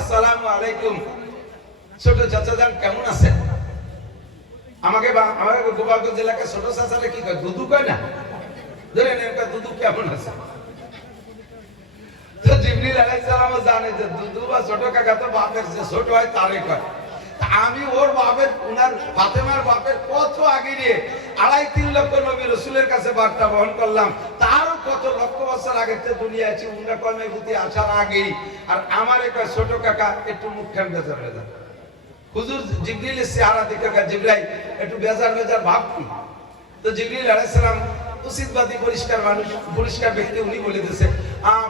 আসসালামু আলাইকুম। ছোট চাচা যান কেমন আছেন? আমাকে গোপালগঞ্জ এলাকায় ছোট চাচারা কি কয়, দুদু কয় না? ধরে নেন দুদু কেমন আছে। তো জিবরিল আলাইহিস সালাম জানে যে দুদু বা ছোট কাকা তো বাপের যে ছোট হয় তারে কয়। আমি ওর বাপের, উনার ফাতেমার বাপের কত আগে নিয়ে 2.5-3 লক্ষ নবী রাসূলের কাছে বার্তা বহন করলাম, তারও কত লক্ষ বছর আগে তে দুনিয়া আছে, উনার কর্মে বুদ্ধি আসার আগেই। আর আমার একটা ছোট কাকা একটু মুখখান বেজার বেজার। হুজুর জিবরিলের চেহারা দেখে জিবরাইল একটু বেজার বেজার ভাব কি? তো জিবরিল আলাইহিস সালাম উচিতবাদী পরিষ্কার মানুষ, পরিষ্কার ব্যক্তি, উনি বলে দিয়েছে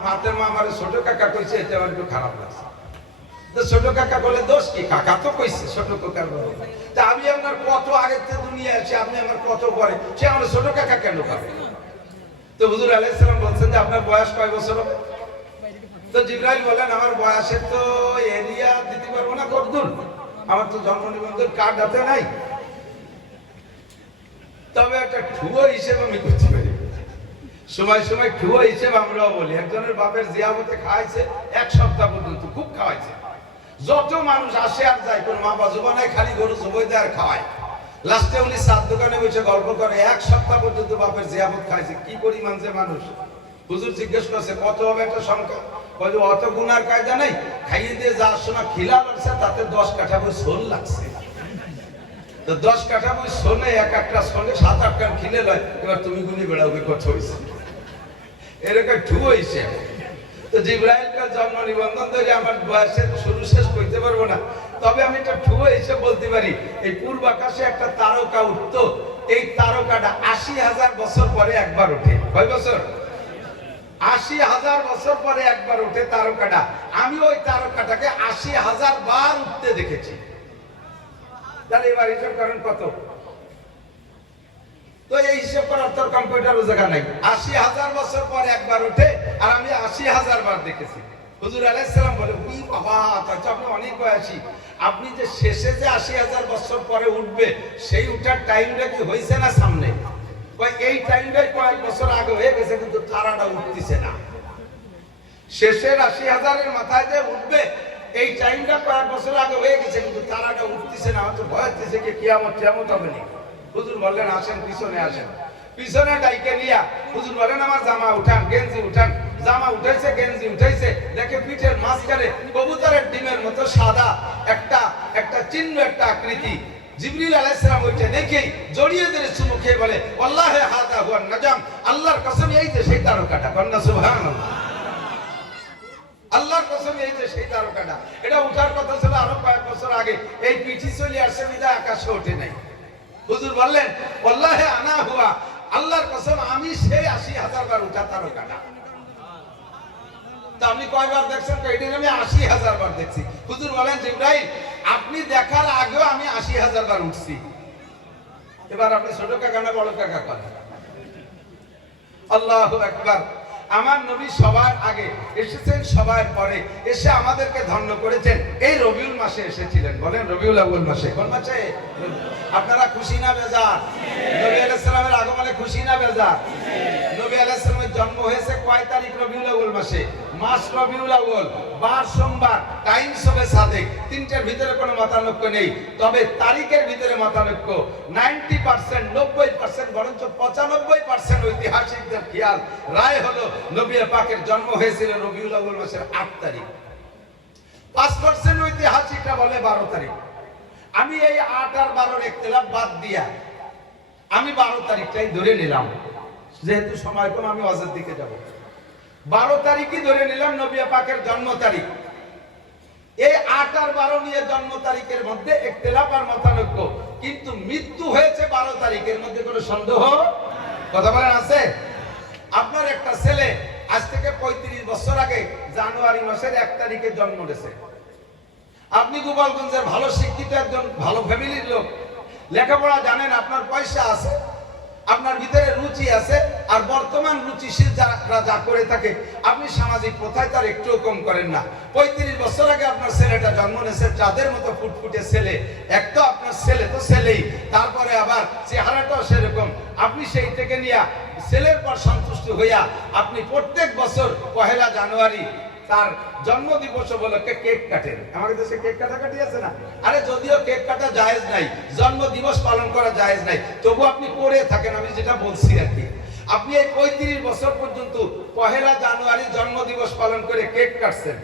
ফাতেমা আমার ছোট কাকা কইছে, এটা আমার একটু খারাপ লাগছে। তো ছোট কাকা বলে দোষ কি? কাকা তো কইছে ছোট কাকার বলে। তা আমি আপনার কত আগের থেকে দুনিয়া আছে, আপনি আমার কত পরে, সে আমার ছোট কাকা কেন পাবে? তো হুজুর আলাইহিস সালাম বলছেন যে আপনার বয়স কয় বছর হবে? তো জিবরাইল বলেন আমার বয়সে তো এরিয়া দিতে পারবো না, কতদূর, আমার তো জন্ম নিবন্ধন কার্ড হাতে নাই, তবে একটা ঠুয়ো হিসেবে আমি করতে পারি। সময় সময় ঠুয়ো হিসেবে আমরাও বলি। একজনের বাপের জিয়াবতে খাওয়াইছে 1 সপ্তাহ পর্যন্ত, খুব খাওয়াইছে। যত মানুষ আসে আর যায়, কোন মা বাজুবা নাই, খালি গরু জবাই দেয় আর খাওয়ায়। লাস্টে উনি চার দোকানে বসে গল্প করে 1 সপ্তাহ পর্যন্ত বাপের জিয়াবত খাইছে। কি পরিমাণ যে মানুষ! হুজুর জিজ্ঞেস করছে কত হবে একটা সংখ্যা? বলে অত গুনার কায়দা নাই, খাইয়ে দিয়ে যাওয়ার সময় খিলা লাগছে, তাতে 10 কাঠা বই সোল লাগছে। তো 10 কাঠা বই সোনে এক একটা সোনে 7-8 কান খিলে লয়। এবার তুমি গুনি বেড়াবে কত হয়েছে, এরকম ঠুয়ো হিসেবে। তো জিবরাইলকে জন্ম নিবন্ধন ধরে আমার বয়সের শুরু শেষ করতে পারবো না, তবে আমি একটা ঠুয়ো হিসেবে বলতে পারি। এই পূর্ব আকাশে একটা তারকা উঠতো, এই তারকাটা 80,000 বছর পরে একবার ওঠে। কয় বছর? 80,000 বছর পরে একবার ওঠে তারকাটা। আমি ওই তারকাটাকে 80,000 বার উঠতে দেখেছি। তাহলে এবার হিসাব করেন কত? তো এই হিসাব করার তোর কম্পিউটারও জায়গা নাই। 80,000 বছর পর একবার ওঠে, আর আমি 80,000 বার দেখেছি। হুজুর আলাইহিস সালাম বলে, ওই বাবা, তাহলে আপনি অনেক বয়সী, আপনি যে শেষে যে 80,000 বছর পরে উঠবে, সেই উঠার টাইমটা কি হয়েছে না সামনে? এই টাইমটাই কয়েক বছর আগে হয়ে গেছে, কিন্তু তারাটা উঠতেছে না। শেষের 80,000-এর মাথায় যে উঠবে, এই টাইমটা কয়েক বছর আগে হয়ে গেছে, কিন্তু তারাটা উঠতেছে না। আমার তো ভয় হচ্ছে কি কিয়ামত হবে না। হুজুর বললেন আসেন, পিছনে আসেন। পিছনে ডাইকে নিয়া হুজুর বলেন আমার জামা উঠান, গেঞ্জি উঠান। জামা উঠাইছে, গেঞ্জি উঠাইছে, দেখে পিঠের মাঝখানে কবুতরের ডিমের মতো সাদা একটা চিহ্ন, একটা আকৃতি। জিবরিল আলাইহিস সালাম ওইটা দেখেই জড়িয়ে ধরে চুমু খেয়ে বলে, আল্লাহে হাদা হুয়ান নাজাম, আল্লাহর কসম এই যে সেই তারকাটা। কন্না সুবহানাল্লাহ। আল্লাহর কসম এই যে সেই তারকাটা। এটা উঠার কথা ছিল আরো কয়েক বছর আগে, এই পিঠি চলে আসছে বিদায় আকাশে ওঠে নাই। হুজুর বললেন আল্লাহে আনা হুয়া, আল্লাহর কসম আমি সেই 80,000 বার উঠা তারকাটা। তা আপনি কয়বার দেখছেন? এটাকে আমি 80,000 বার দেখছি। হুজুর বলেন জিবরাইল আপনি দেখার আগেও আমি 80,000 বার উঠছি। এবার আপনি ছোট কাকা না বড় কাকা করেন? আল্লাহু আকবার। আমার নবী সবার আগে এসেছেন, সবার পরে এসে আমাদেরকে ধন্য করেছেন। এই রবিউল মাসে এসেছিলেন। বলেন রবিউল আউয়াল মাসে। কোন মাসে? আপনারা খুশি না বেজার? নবী আলাইহিস সালামের আগমনে খুশি না বেজার? নবী আলাইহিস সালামের জন্ম হয়েছে কয় তারিখ? রবিউল আউয়াল মাসে। মাস রবিউল আউয়াল, বার সোমবার, টাইম সবে সাদেক। তিনটার ভিতরে কোনো মতানৈক্য নেই, তবে তারিখের ভিতরে মতানৈক্য। 90%, 90%, বরঞ্চ 95% ঐতিহাসিকদের খেয়াল রায় হলো নবী পাকের জন্ম হয়েছিল রবিউল আউয়াল মাসের 8 তারিখ। 5% ঐতিহাসিকরা বলে 12 তারিখ। আমি এই 8 আর 12-র ইখতিলাফ বাদ দিয়া আমি 12 তারিখটাই ধরে নিলাম, যেহেতু সময় কম আমি ওয়াজের দিকে যাব। 12 তারিখই ধরে নিলাম নবী পাকের জন্ম তারিখ। এই 8 আর 12 নিয়ে জন্ম তারিখের মধ্যে ইখতিলাফ আর মতানৈক্য, কিন্তু মৃত্যু হয়েছে 12 তারিখের মধ্যে কোনো সন্দেহ কথা বলেন আছে? আপনার একটা ছেলে আজ থেকে 35 বছর আগে জানুয়ারি মাসের 1 তারিখে জন্ম নিয়েছে। আপনি গোপালগঞ্জের ভালো শিক্ষিত একজন ভালো ফ্যামিলির লোক, লেখাপড়া জানেন, আপনার পয়সা আছে, আপনার ভিতরে রুচি আছে, আর বর্তমান রুচিশীল যারা যা করে থাকে আপনি সামাজিক প্রথায় তার একটু কম করেন না। 35 বছর আগে আপনার ছেলেটা জন্ম নিয়েছে, চাঁদের মতো ফুটফুটে ছেলে। এক তো আপনার ছেলে তো ছেলেই, তারপরে আবার চেহারাটাও সেরকম। আপনি সেই থেকে নিয়ে ছেলের পর সন্তুষ্ট হইয়া আপনি প্রত্যেক বছর 1 জানুয়ারি তার জন্মদিবস উপলক্ষে কেক কাটেন। আমাদের দেশে কেক কাটাকাটি আছে না? আরে যদিও কেক কাটা জায়েজ নাই, জন্মদিবস পালন করা জায়েজ নাই, তবু আপনি করে থাকেন। আমি যেটা বলছি আর কি, আপনি এই 35 বছর পর্যন্ত 1 জানুয়ারি জন্মদিবস পালন করে কেক কাটছেন।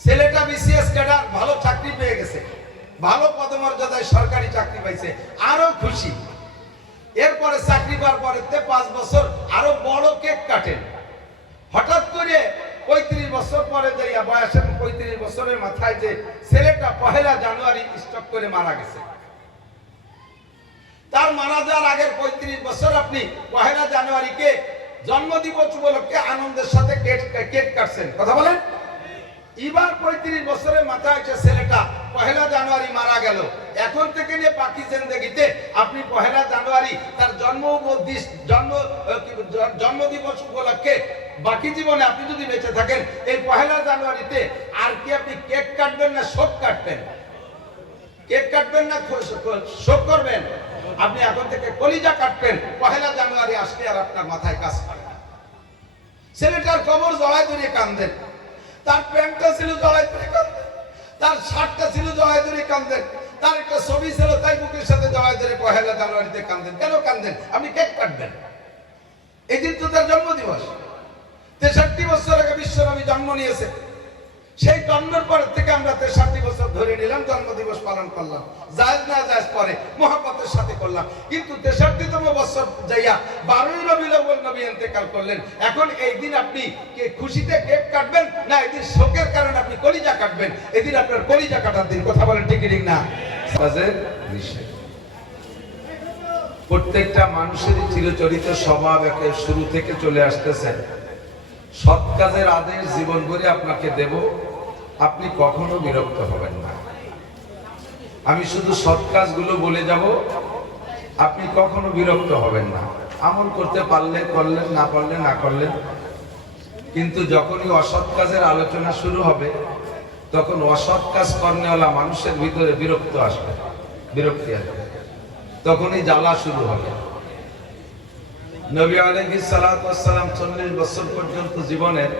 ছেলেটা বিসিএস ক্যাডার, ভালো চাকরি পেয়ে গেছে, ভালো পদমর্যাদায় সরকারি চাকরি পাইছে, আরো খুশি। এরপরে চাকরি পাওয়ার পরে 5 বছর আরো বড় কেক কাটেন। হঠাৎ করে 35 বছর পরে যাইয়া বয়সে 35 বছরের মাথায় যে ছেলেটা 1 জানুয়ারি স্ট্রোক করে মারা গেছে, তার মারা যাওয়ার আগের 35 বছর আপনি 1 জানুয়ারিকে জন্মদিবস উপলক্ষে আনন্দের সাথে কেক কাটছেন। কথা বলেন। এবার 35 বছরের মাথায় এসে ছেলেটা 1 জানুয়ারি মারা গেল। এখন থেকে নিয়ে বাকি জিন্দেগিতে আপনি 1 জানুয়ারি তার জন্মদিবস উপলক্ষে বাকি জীবনে আপনি যদি বেঁচে থাকেন, এই 1 জানুয়ারিতে আর কি আপনি কেক কাটবেন না শোক কাটবেন? কেক কাটবেন না শোক করবেন? আপনি এখন থেকে কলিজা কাটবেন। 1 জানুয়ারি আসলে আর আপনার মাথায় কাজ করে না। ছেলেটার কবর জড়ায় ধরে কান্দেন, তার প্যান্টটা ছিল জড়ায় ধরে কান্দেন, তার শার্টটা ছিল জড়ায় ধরে কান্দেন, তার একটা ছবি ছিল তাই বুকের সাথে জড়ায় ধরে 1 জানুয়ারিতে কান্দেন। কেন কান্দেন? আপনি কেক কাটবেন। এই দিন তো তার জন্মদিবস। 63 বছর আগে বিশ্বনবী জন্ম নিয়েছে। সেই জন্মের পর থেকে আমরা 63 বছর ধরে নিলাম, জন্মদিবস পালন করলাম। জায়েজ না জায়েজ পরে মহব্বতের সাথে করলাম। কিন্তু 63তম বছর যাইয়া 12ই রবিউল আউয়াল নবী ইন্তেকাল করলেন। এখন এই দিন আপনি খুশিতে কেক কাটবেন না এই দিন শোকের কারণে আপনি কলিজা কাটবেন? এই দিন আপনার কলিজা কাটার দিন। কথা বলেন ঠিক ঠিক না? প্রত্যেকটা মানুষেরই চিরচরিত স্বভাব একে শুরু থেকে চলে আসতেছে। সৎ কাজের আদেশ জীবন ভরে আপনাকে দেব, আপনি কখনো বিরক্ত হবেন না। আমি শুধু সৎ কাজগুলো বলে যাব, আপনি কখনো বিরক্ত হবেন না। আমল করতে পারলে করলেন, না পারলে না করলেন। কিন্তু যখনই অসৎ কাজের আলোচনা শুরু হবে, তখন অসৎ কাজ কর্নেওয়ালা মানুষের ভিতরে বিরক্তি আসবে, তখনই জ্বালা শুরু হবে। নবী আলাইহিস সালাতু ওয়াস সালাম 40 বছর পর্যন্ত জীবনের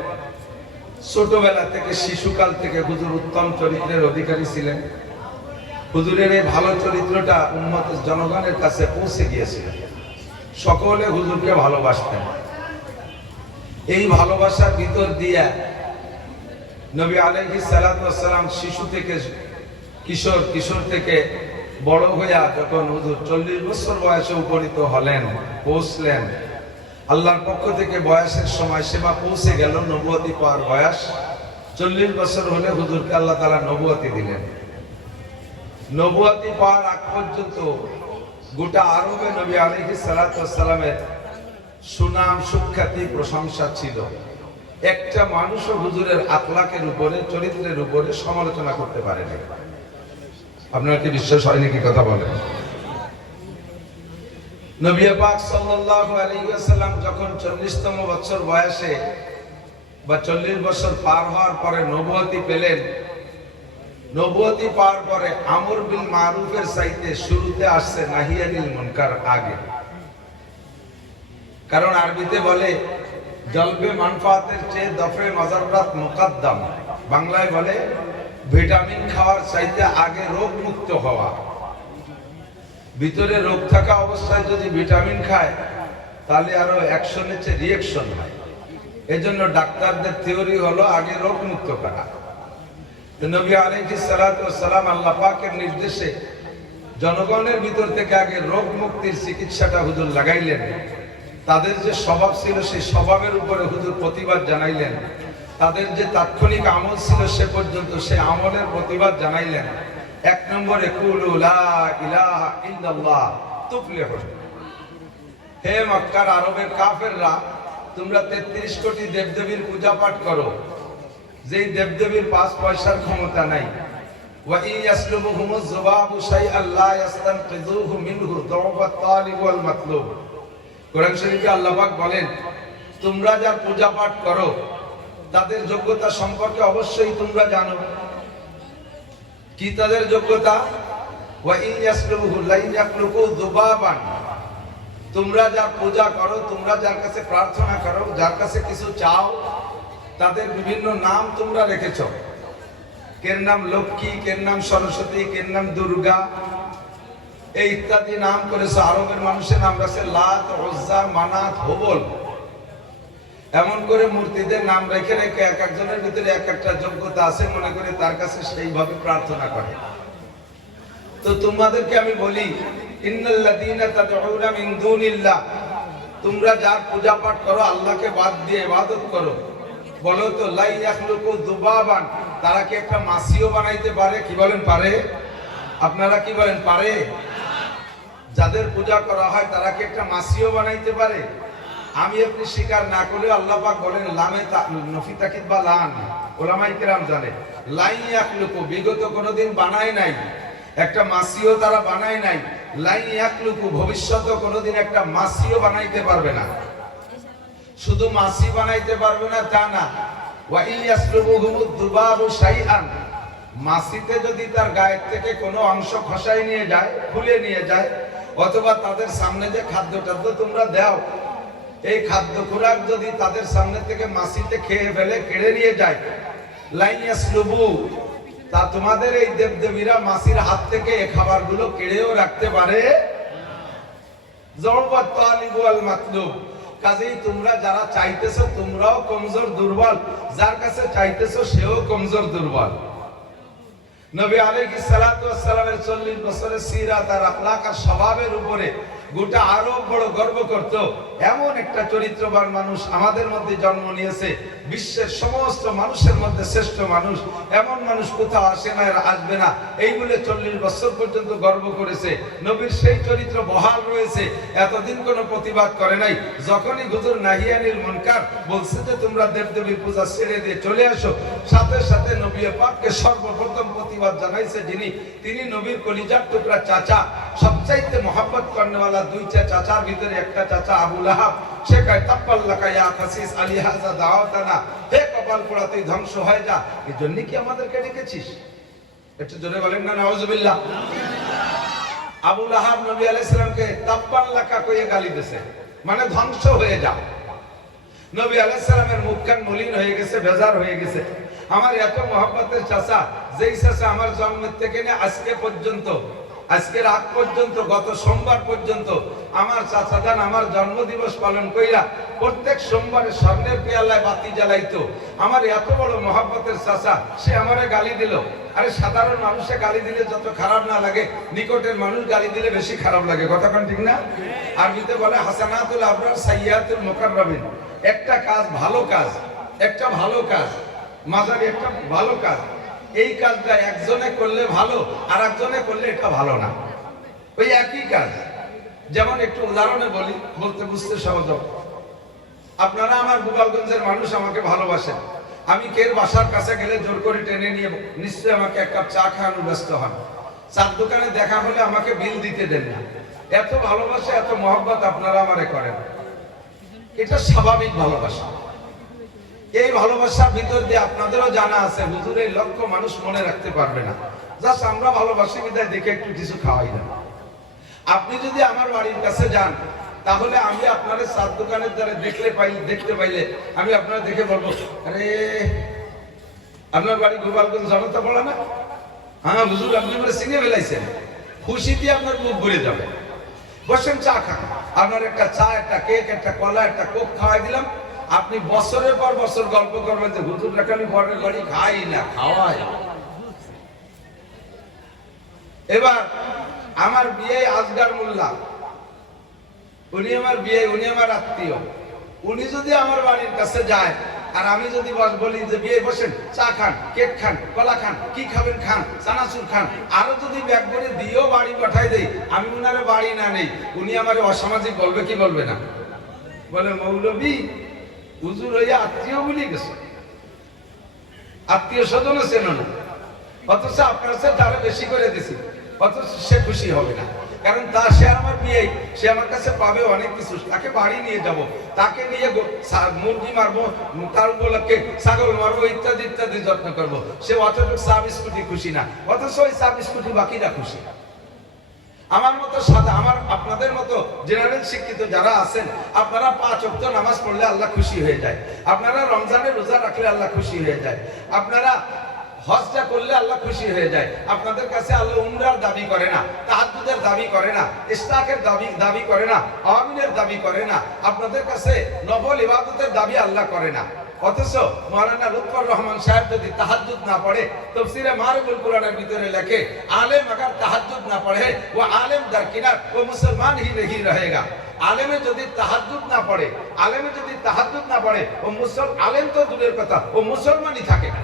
ছোটবেলা থেকে, শিশুকাল থেকে হুজুর উত্তম চরিত্রের অধিকারী ছিলেন। হুজুরের এই ভালো চরিত্রটা উম্মতের জনগণের কাছে পৌঁছে গিয়েছিল। সকলে হুজুরকে ভালোবাসতেন। এই ভালোবাসার ভিতর দিয়ে নবী আলাইহিস সালাতু ওয়াস সালাম শিশু থেকে কিশোর থেকে বড় হইয়া যখন হুজুর 40 বছর বয়সে উপনীত হলেন, পৌঁছলেন, আল্লাহর পক্ষ থেকে বয়সের সময় সীমা পৌঁছে গেল, নবুয়তি পাওয়ার বয়স। 40 বছর হলে হুজুরকে আল্লাহ তাআলা নবুয়তি দিলেন। নবুয়তি পাওয়ার আগ পর্যন্ত গোটা আরবে নবী আলাইহিস সালাতু ওয়াস সালামের সুনাম, সুখ্যাতি, প্রশংসা ছিল। একটা মানুষও হুজুরের আখলাকের উপরে, চরিত্রের উপরে সমালোচনা করতে পারেনি। আপনার কি বিশ্বাস হয় নাকি? কথা বলেন। নবী পাক সাল্লাল্লাহু আলাইহি ওয়াসাল্লাম যখন 40তম বছর বয়সে বা 40 বছর পার হওয়ার পরে নবুয়তি পেলেন, নবুয়তি পাওয়ার পরে আমর বিল মারুফের চাইতে শুরুতে আসছে নাহি আনিল মুনকার আগে। কারণ আরবিতে বলে জলবে মানফাতের চেয়ে দফে মাজারাত মুকদ্দম। বাংলায় বলে ভিটামিন খাওয়ার চাইতে আগে রোগ মুক্ত হওয়া। ভিতরে রোগ থাকা অবস্থায় যদি ভিটামিন খায় তাহলে আরো অ্যাকশনের চেয়ে রিঅ্যাকশন হয়। এজন্য ডাক্তারদের থিওরি হলো আগে রোগ মুক্ত করা। নবী আলাইহিস সালাতু ওয়াস সালাম আল্লাহ পাকের নির্দেশে জনগণের ভিতর থেকে আগে রোগ মুক্তির চিকিৎসাটা হুজুর লাগাইলেন। তাদের যে স্বভাব ছিল সেই স্বভাবের উপরে হুজুর প্রতিবাদ জানাইলেন। তাদের যে তাৎক্ষণিক আমল ছিল সে পর্যন্ত সে আমলের প্রতিবাদ জানাইলেন। 1 নম্বরে কুলু লা ইলাহা ইল্লাল্লাহ তুফলিহুন। হে মক্কার আরবের কাফেররা, তোমরা 33 কোটি দেবদেবীর পূজা পাঠ করো, যেই দেবদেবীর 5 পয়সার ক্ষমতা নাই। ওয়া ইয়াসলুবুহুমুজ যুবাবু শাইআন লা ইস্তানকিযুহু মিনহু দুআফাত তালিব ওয়াল মাতলুব। কোরআন শরীফে আল্লাহ পাক বলেন, তোমরা যার পূজা পাঠ করো তাদের যোগ্যতা সম্পর্কে অবশ্যই তোমরা জানো। কি তাদের যোগ্যতা? ওয়া ইয়াসলুবুহু লা ইয়াখলুকু যুবাবান। তোমরা যার পূজা করো, তোমরা যার কাছে প্রার্থনা করো, যার কাছে কিছু চাও, তাদের বিভিন্ন নাম তোমরা রেখেছ। কের নাম লক্ষ্মী, কের নাম সরস্বতী, কের নাম দুর্গা, এই ইত্যাদি নাম করেছো। আরবের মানুষের নাম রাখছে লাত, উজ্জা, মানাত, হুবল। এমন করে মূর্তিদের নাম রেখে রেখে এক একজনের ভিতরে এক একটা যোগ্যতা আছে, মনে করে তার কাছে সেইভাবে প্রার্থনা করে। তো তোমাদেরকে আমি বলি, ইন্নাল্লাযীনা তাদউনা মিন দুনিল্লাহ, তোমরা যার পূজা পাঠ করো আল্লাহকে বাদ দিয়ে ইবাদত করো, বলো তো লা ইয়াখলুকু যুবাবান, তারা কি একটা মাছিও বানাইতে পারে? কি বলেন পারে? আপনারা কি বলেন পারে? যাদের পূজা করা হয় তারা কি একটা মাছিও বানাইতে পারে? আমি আপনি স্বীকার না করলে আল্লাহ পাক বলেন লামে নফি তাকিদ বা লান, ওলামায়ে কেরাম জানে লা ইয়াখলুকু, বিগত কোনোদিন বানায় নাই, একটা মাছিও তারা বানায় নাই। লা ইয়াখলুকু, ভবিষ্যতে কোনোদিন একটা মাছিও বানাইতে পারবে না। শুধু মাছি বানাইতে পারবে না তা না, ওয়া ইয়াসলুবুহুমুদ দুবাবু শাইআন, মাছিতে যদি তার গায়ের থেকে কোনো অংশ খসাই নিয়ে যায়, খুলে নিয়ে যায়, অথবা তাদের সামনে যে খাদ্য টাদ্য তোমরা দাও, এই খাদ্য খোরাক যদি তাদের সামনে থেকে মাছিতে খেয়ে ফেলে, কেড়ে নিয়ে যায়, লা ইয়াসলুবু, তা তোমাদের এই দেবদেবীরা মাছির হাত থেকে এই খাবারগুলো কেড়েও রাখতে পারে। যওবাত তালিবু আল মাতলুব, কাজেই তোমরা যারা চাইতেছো তোমরাও কমজোর দুর্বল, যার কাছে চাইতেছো সেও কমজোর দুর্বল। নবী আলাইহিস সালাতু ওয়াস সালামের 40 বছরের সিরাত আর আখলাক আর স্বভাবের উপরে গোটা আরব বড় গর্ব করত। এমন একটা চরিত্রবান মানুষ আমাদের মধ্যে জন্ম নিয়েছে, বিশ্বের সমস্ত মানুষের মধ্যে শ্রেষ্ঠ মানুষ, এমন মানুষ কোথাও আসে না আর আসবে না, এই বলে 40 বছর পর্যন্ত গর্ব করেছে। নবীর সেই চরিত্র বহাল রয়েছে, এতদিন কোনো প্রতিবাদ করে নাই। যখনই হুজুর নাহিয়ানিল মুনকার বলছে যে তোমরা দেবদেবীর পূজা ছেড়ে দিয়ে চলে আসো, সাথে সাথে নবী পাককে সর্বপ্রথম প্রতিবাদ জানাইছে যিনি, তিনি নবীর কলিজার টুকরা চাচা, সবচাইতে মহব্বত করনেওয়ালা দুইটা চাচার ভিতরে একটা চাচা আবু লাহাব। সে কয় তাব্বাল্লাকা ইয়া খাসিস আলী হাযা দাওয়াতানা, হে কপাল পোড়া তুই ধ্বংস হয়ে যা, এই জন্য কি আমাদেরকে ডেকেছিস? একটু জোরে বলেন না নাউযুবিল্লাহ। আবু লাহাব নবী আলাইহিস সালামকে তাব্বাল্লাকা কইয়ে গালি দিয়েছে, মানে ধ্বংস হয়ে যা। নবী আলাইহিস সালামের মুখখান মলিন হয়ে গেছে, বেজার হয়ে গেছে। আমার এত মহব্বতের চাচা, যেই চাচা আমার জন্মের থেকে নিয়ে আজকে পর্যন্ত, আজকের আগ পর্যন্ত, গত সোমবার পর্যন্ত আমার চাচাজান আমার জন্মদিবস পালন কইরা প্রত্যেক সোমবারে স্বর্ণের পেয়ালায় বাতি জ্বালাইতো। আমার এত বড় মহব্বতের চাচা, সে আমারে গালি দিল। আরে সাধারণ মানুষে গালি দিলে যত খারাপ না লাগে, নিকটের মানুষ গালি দিলে বেশি খারাপ লাগে, কথা কোন ঠিক না? আরবিতে বলে হাসানাতুল আবরার সাইয়্যাতুল মুকাররাবিন, একটা কাজ ভালো কাজ, একটা ভালো কাজ, মাঝারি একটা ভালো কাজ, এই কাজটা একজনে করলে ভালো, আর একজনে করলে এটা ভালো না, ওই একই কাজ। যেমন একটু উদাহরণে বলি, বলতে বুঝতে সহজ হবে। আপনারা আমার গোপালগঞ্জের মানুষ, আমাকে ভালোবাসেন। আমি কের বাসার কাছে গেলে জোর করে টেনে নিয়ে নিশ্চয়ই আমাকে এক কাপ চা খাওয়ানো ব্যস্ত হন। চার দোকানে দেখা হলে আমাকে বিল দিতে দেন না। এত ভালোবাসা, এত মহব্বত আপনারা আমারে করেন, এটা স্বাভাবিক ভালোবাসা। এই ভালোবাসার ভিতর দিয়ে আপনাদেরও জানা আছে হুজুর এই লক্ষ মানুষ মনে রাখতে পারবে না, জাস্ট আমরা ভালোবাসি বিদায় দেখে একটু কিছু খাওয়াই না। আপনি যদি আমার বাড়ির কাছে যান, তাহলে আমি আপনাদের চার দোকানের দ্বারা দেখতে পাইলে আমি আপনারা দেখে বলবো, আরে আপনার বাড়ি গোপালগঞ্জ জনতা পড়া না? হ্যাঁ হুজুর, আপনি আমার চিনে ফেলাইছেন। খুশি দিয়ে আপনার মুখ ভরে যাবে। বসেন, চা খান। আপনার একটা চা, একটা কেক, একটা কলা, একটা কোক খাওয়াই দিলাম। আপনি বছরের পর বছর গল্প করবেন যে হুজুর রাখালি বড়ের বাড়ি খাই না, খাওয়াই। এবার আমার বিয়ে আজগার মোল্লা, উনি আমার বিয়ে, উনি আমার আত্মীয়। উনি যদি আমার বাড়ির কাছে যায় আর আমি যদি বলি যে বিয়ে বসেন, চা খান, কেক খান, কলা খান, কি খাবেন খান, চানাচুর খান, আরো যদি ব্যাগ করে দিয়েও বাড়ি পাঠাই দেই, আমি উনারে বাড়ি না নেই, উনি আমার অসামাজিক বলবে কি বলবে না? বলে মৌলবী হুজুর হইয়া আত্মীয় বলি গেছে, আত্মীয় স্বজনও চেন না, অথচ আপনার কাছে তারা বেশি করে দিছি, অথচ সে খুশি হবে না। কারণ তার, সে আমার বিয়ে, সে আমার কাছে পাবে অনেক কিছু। তাকে বাড়ি নিয়ে যাব, তাকে নিয়ে মুরগি মারবো, তার উপলক্ষে ছাগল মারবো, ইত্যাদি ইত্যাদি যত্ন করবো। সে অতটুকু চা বিস্কুটি খুশি না, অথচ ওই চা বিস্কুটি বাকিরা খুশি। আমার মতো সাদা, আমার আপনাদের মতো জেনারেল শিক্ষিত যারা আছেন, আপনারা 5 ওয়াক্ত নামাজ পড়লে আল্লাহ খুশি হয়ে যায়, আপনারা রমজানের রোজা রাখলে আল্লাহ খুশি হয়ে যায়, আপনারা হজটা করলে আল্লাহ খুশি হয়ে যায়। আপনাদের কাছে আল্লাহ উমরার দাবি করে না, তাহাজ্জুদের দাবি করে না, ইসলাকের দাবি করে না, আমিনের দাবি করে না, আপনাদের কাছে নফল ইবাদতের দাবি আল্লাহ করে না। অথচ মাওলানা লুৎফর রহমান সাহেব যদি তাহাজ্জুদ না পড়ে, তাফসীরে মারিফুল কুরআনের ভিতরে লেখে আলেম अगर তাহাজ্জুদ না পড়ে वो आलिम दरकिनार वो मुसलमान ही नहीं रहेगा। আলেমে যদি তাহাজ্জুদ না পড়ে, আলেমে যদি তাহাজ্জুদ না পড়ে, ও আলেম তো দূরের কথা, ও মুসলমানই থাকে না।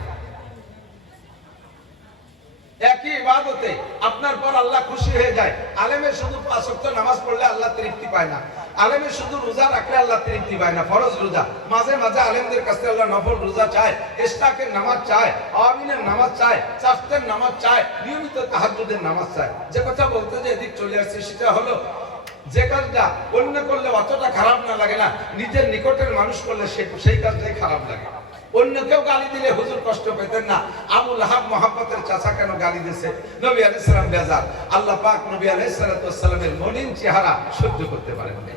একই ইবাদতে আপনার পর আল্লাহ খুশি হয়ে যায়। আলেমে শুধু 5 ওয়াক্ত নামাজ পড়লে আল্লাহ তৃপ্তি পায় না, আলেমে শুধু রোজা রাখলে আল্লাহ তৃপ্তি পায় না, ফরজ রোজা, মাঝে মাঝে আলেমদের কাছে আল্লাহ নফল রোজা চায়, ইশরাকের নামাজ চায়, আমিনের নামাজ চায়, চাফতের নামাজ চায়, নিয়মিত তাহাজ্জুদের নামাজ চায়। যে কথা বলতে যে এদিক চলে আসছে সেটা হলো, যে কাজটা অন্য করলে অতটা খারাপ না লাগে না, নিজের নিকটের মানুষ করলে সেই কাজটাই খারাপ লাগে। অন্য কেউ গালি দিলে হুজুর কষ্ট পেতেন না, আবু লাহাব মুহাম্মদের চাচা কেন গালি দিয়েছে? নবী আলাইহিস সালাম বেজার, আল্লাহ পাক নবী আলাইহিস সালামের মলিন চেহারা সহ্য করতে পারেন না,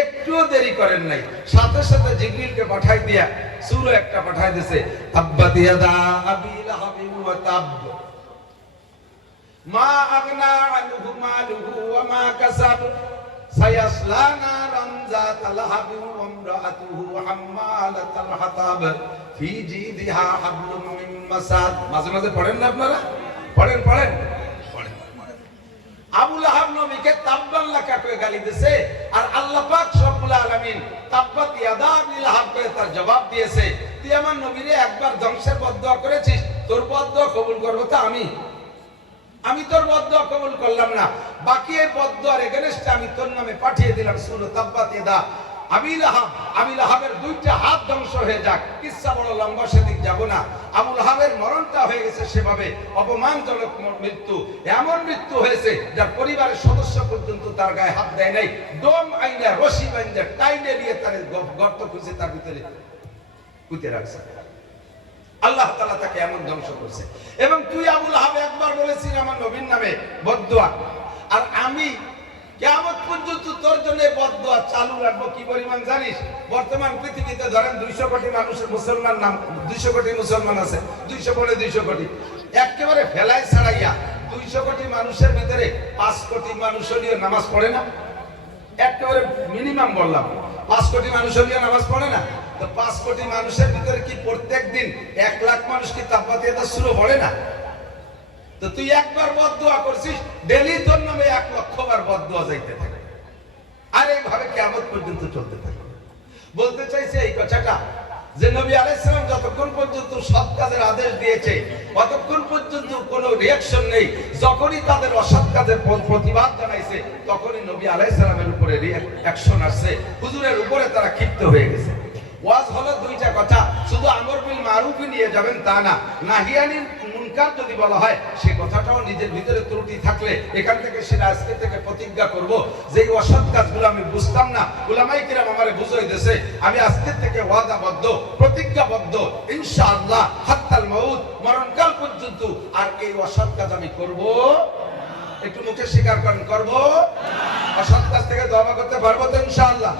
একটু দেরি করেন নাই, সাথে সাথে জিবরিলকে পাঠাই দিয়া সূরা একটা পাঠাই দিয়েছে, তাব্বাত ইয়াদা আবি লাহাবিন ওয়া তাব মা আগনা আনহু মালুহু ওয়া মা কাসাব সায়াসলা নারান যাতা লাহাবিন ওয়া ইমরাআতুহু হাম্মালাতাল হাতাব ফি জিদিহা হাবলুম মিন মাসাদ। মাঝে মাঝে পড়েন না আপনারা? পড়েন পড়েন পড়েন। আবু লাহাব নবীকে তাব্বান লাকা কয়ে গালি দিয়েছে, আর আল্লাহ পাক রব্বুল আলামিন তাব্বাত ইয়াদা আবি লাহাব কয়ে তার জবাব দিয়েছে, তুই আমার নবীরে একবার ধ্বংসের বদদুয়া করেছিস, তোর বদদুয়া কবুল করব তো আমি তোর বদদুয়া কবুল করলাম না, বাকি এই বদদুয়ার এগেইনস্টে আমি তোর নামে পাঠিয়ে দিলাম সূরা তাব্বাত ইয়াদা আবি লাহাবের 2টা হাত ধ্বংস হয়ে যাক। কিচ্ছা বড় লম্বা, সেদিক যাব না। আবু লাহাবের মরণটা হয়ে গেছে সেভাবে অপমানজনক মৃত্যু, এমন মৃত্যু হয়েছে যার পরিবারের সদস্য পর্যন্ত তার গায়ে হাত দেয় নাই, দম আইনা রশি বাইন্ধে টাইনে নিয়ে তার গর্ত খুঁজে তার ভিতরে পুঁতে রাখছে। আল্লাহ তাআলা তাকে এমন ধ্বংস করছে। এবং তুই আবু লাহাব একবার বলেছিস আমার নবীর নামে বদদুয়া, আর আমি কিয়ামত পর্যন্ত তোর জন্য বদদুয়া চালু রাখবো। কি পরিমাণ জানিস? বর্তমান পৃথিবীতে ধরেন 200 কোটি মানুষের মুসলমান নাম, 200 কোটি মুসলমান আছে, 200 পড়ে 200 কোটি, একেবারে ফেলাই ছাড়াইয়া 200 কোটি মানুষের ভিতরে 5 কোটি মানুষ হলিও নামাজ পড়ে না। একেবারে মিনিমাম বললাম, 5 কোটি মানুষ হলিও নামাজ পড়ে না। তো 5 কোটি মানুষের ভিতরে কি প্রত্যেক দিন 1 লাখ মানুষ কি তাব্বাত ইয়াদা সূরা পড়ে না? তো তুই একবার বদদুয়া করছিস, ডেইলি তোর নামে 1 লক্ষ বার বদদুয়া যাইতে থাকে, আর এইভাবে কিয়ামত পর্যন্ত চলতে থাকে। বলতে চাইছে এই কথাটা যে নবী আলাইহিস সালাম যতক্ষণ পর্যন্ত সৎ কাজের আদেশ দিয়েছে ততক্ষণ পর্যন্ত কোনো রিঅ্যাকশন নেই, যখনই তাদের অসৎ কাজের প্রতিবাদ জানাইছে তখনই নবী আলাইহিস সালামের উপরে রিঅ্যাকশন আসছে, হুজুরের উপরে তারা ক্ষিপ্ত হয়ে গেছে। ওয়াজ হলো 2টা কথা, শুধু আমর বিল মারুফই নিয়ে যাবেন তা না, নাহিয়ানিল মুনকার যদি বলা হয় সে কথাটাও নিজের ভিতরে ত্রুটি থাকলে এখান থেকে সেটা আজকে থেকে প্রতিজ্ঞা করব যে এই অসৎ কাজগুলো আমি বুঝতাম না, উলামায়ে কিরাম আমারে বুঝাই দিয়েছে, আমি আজকে থেকে ওয়াদাবদ্ধ প্রতিজ্ঞাবদ্ধ ইনশাআল্লাহ হাত্তাল মাউত, মরণকাল পর্যন্ত আর এই অসৎ কাজ আমি করব। একটু মুখে স্বীকার করেন, করব। অসৎ কাজ থেকে তওবা করতে পারবো তো ইনশাআল্লাহ?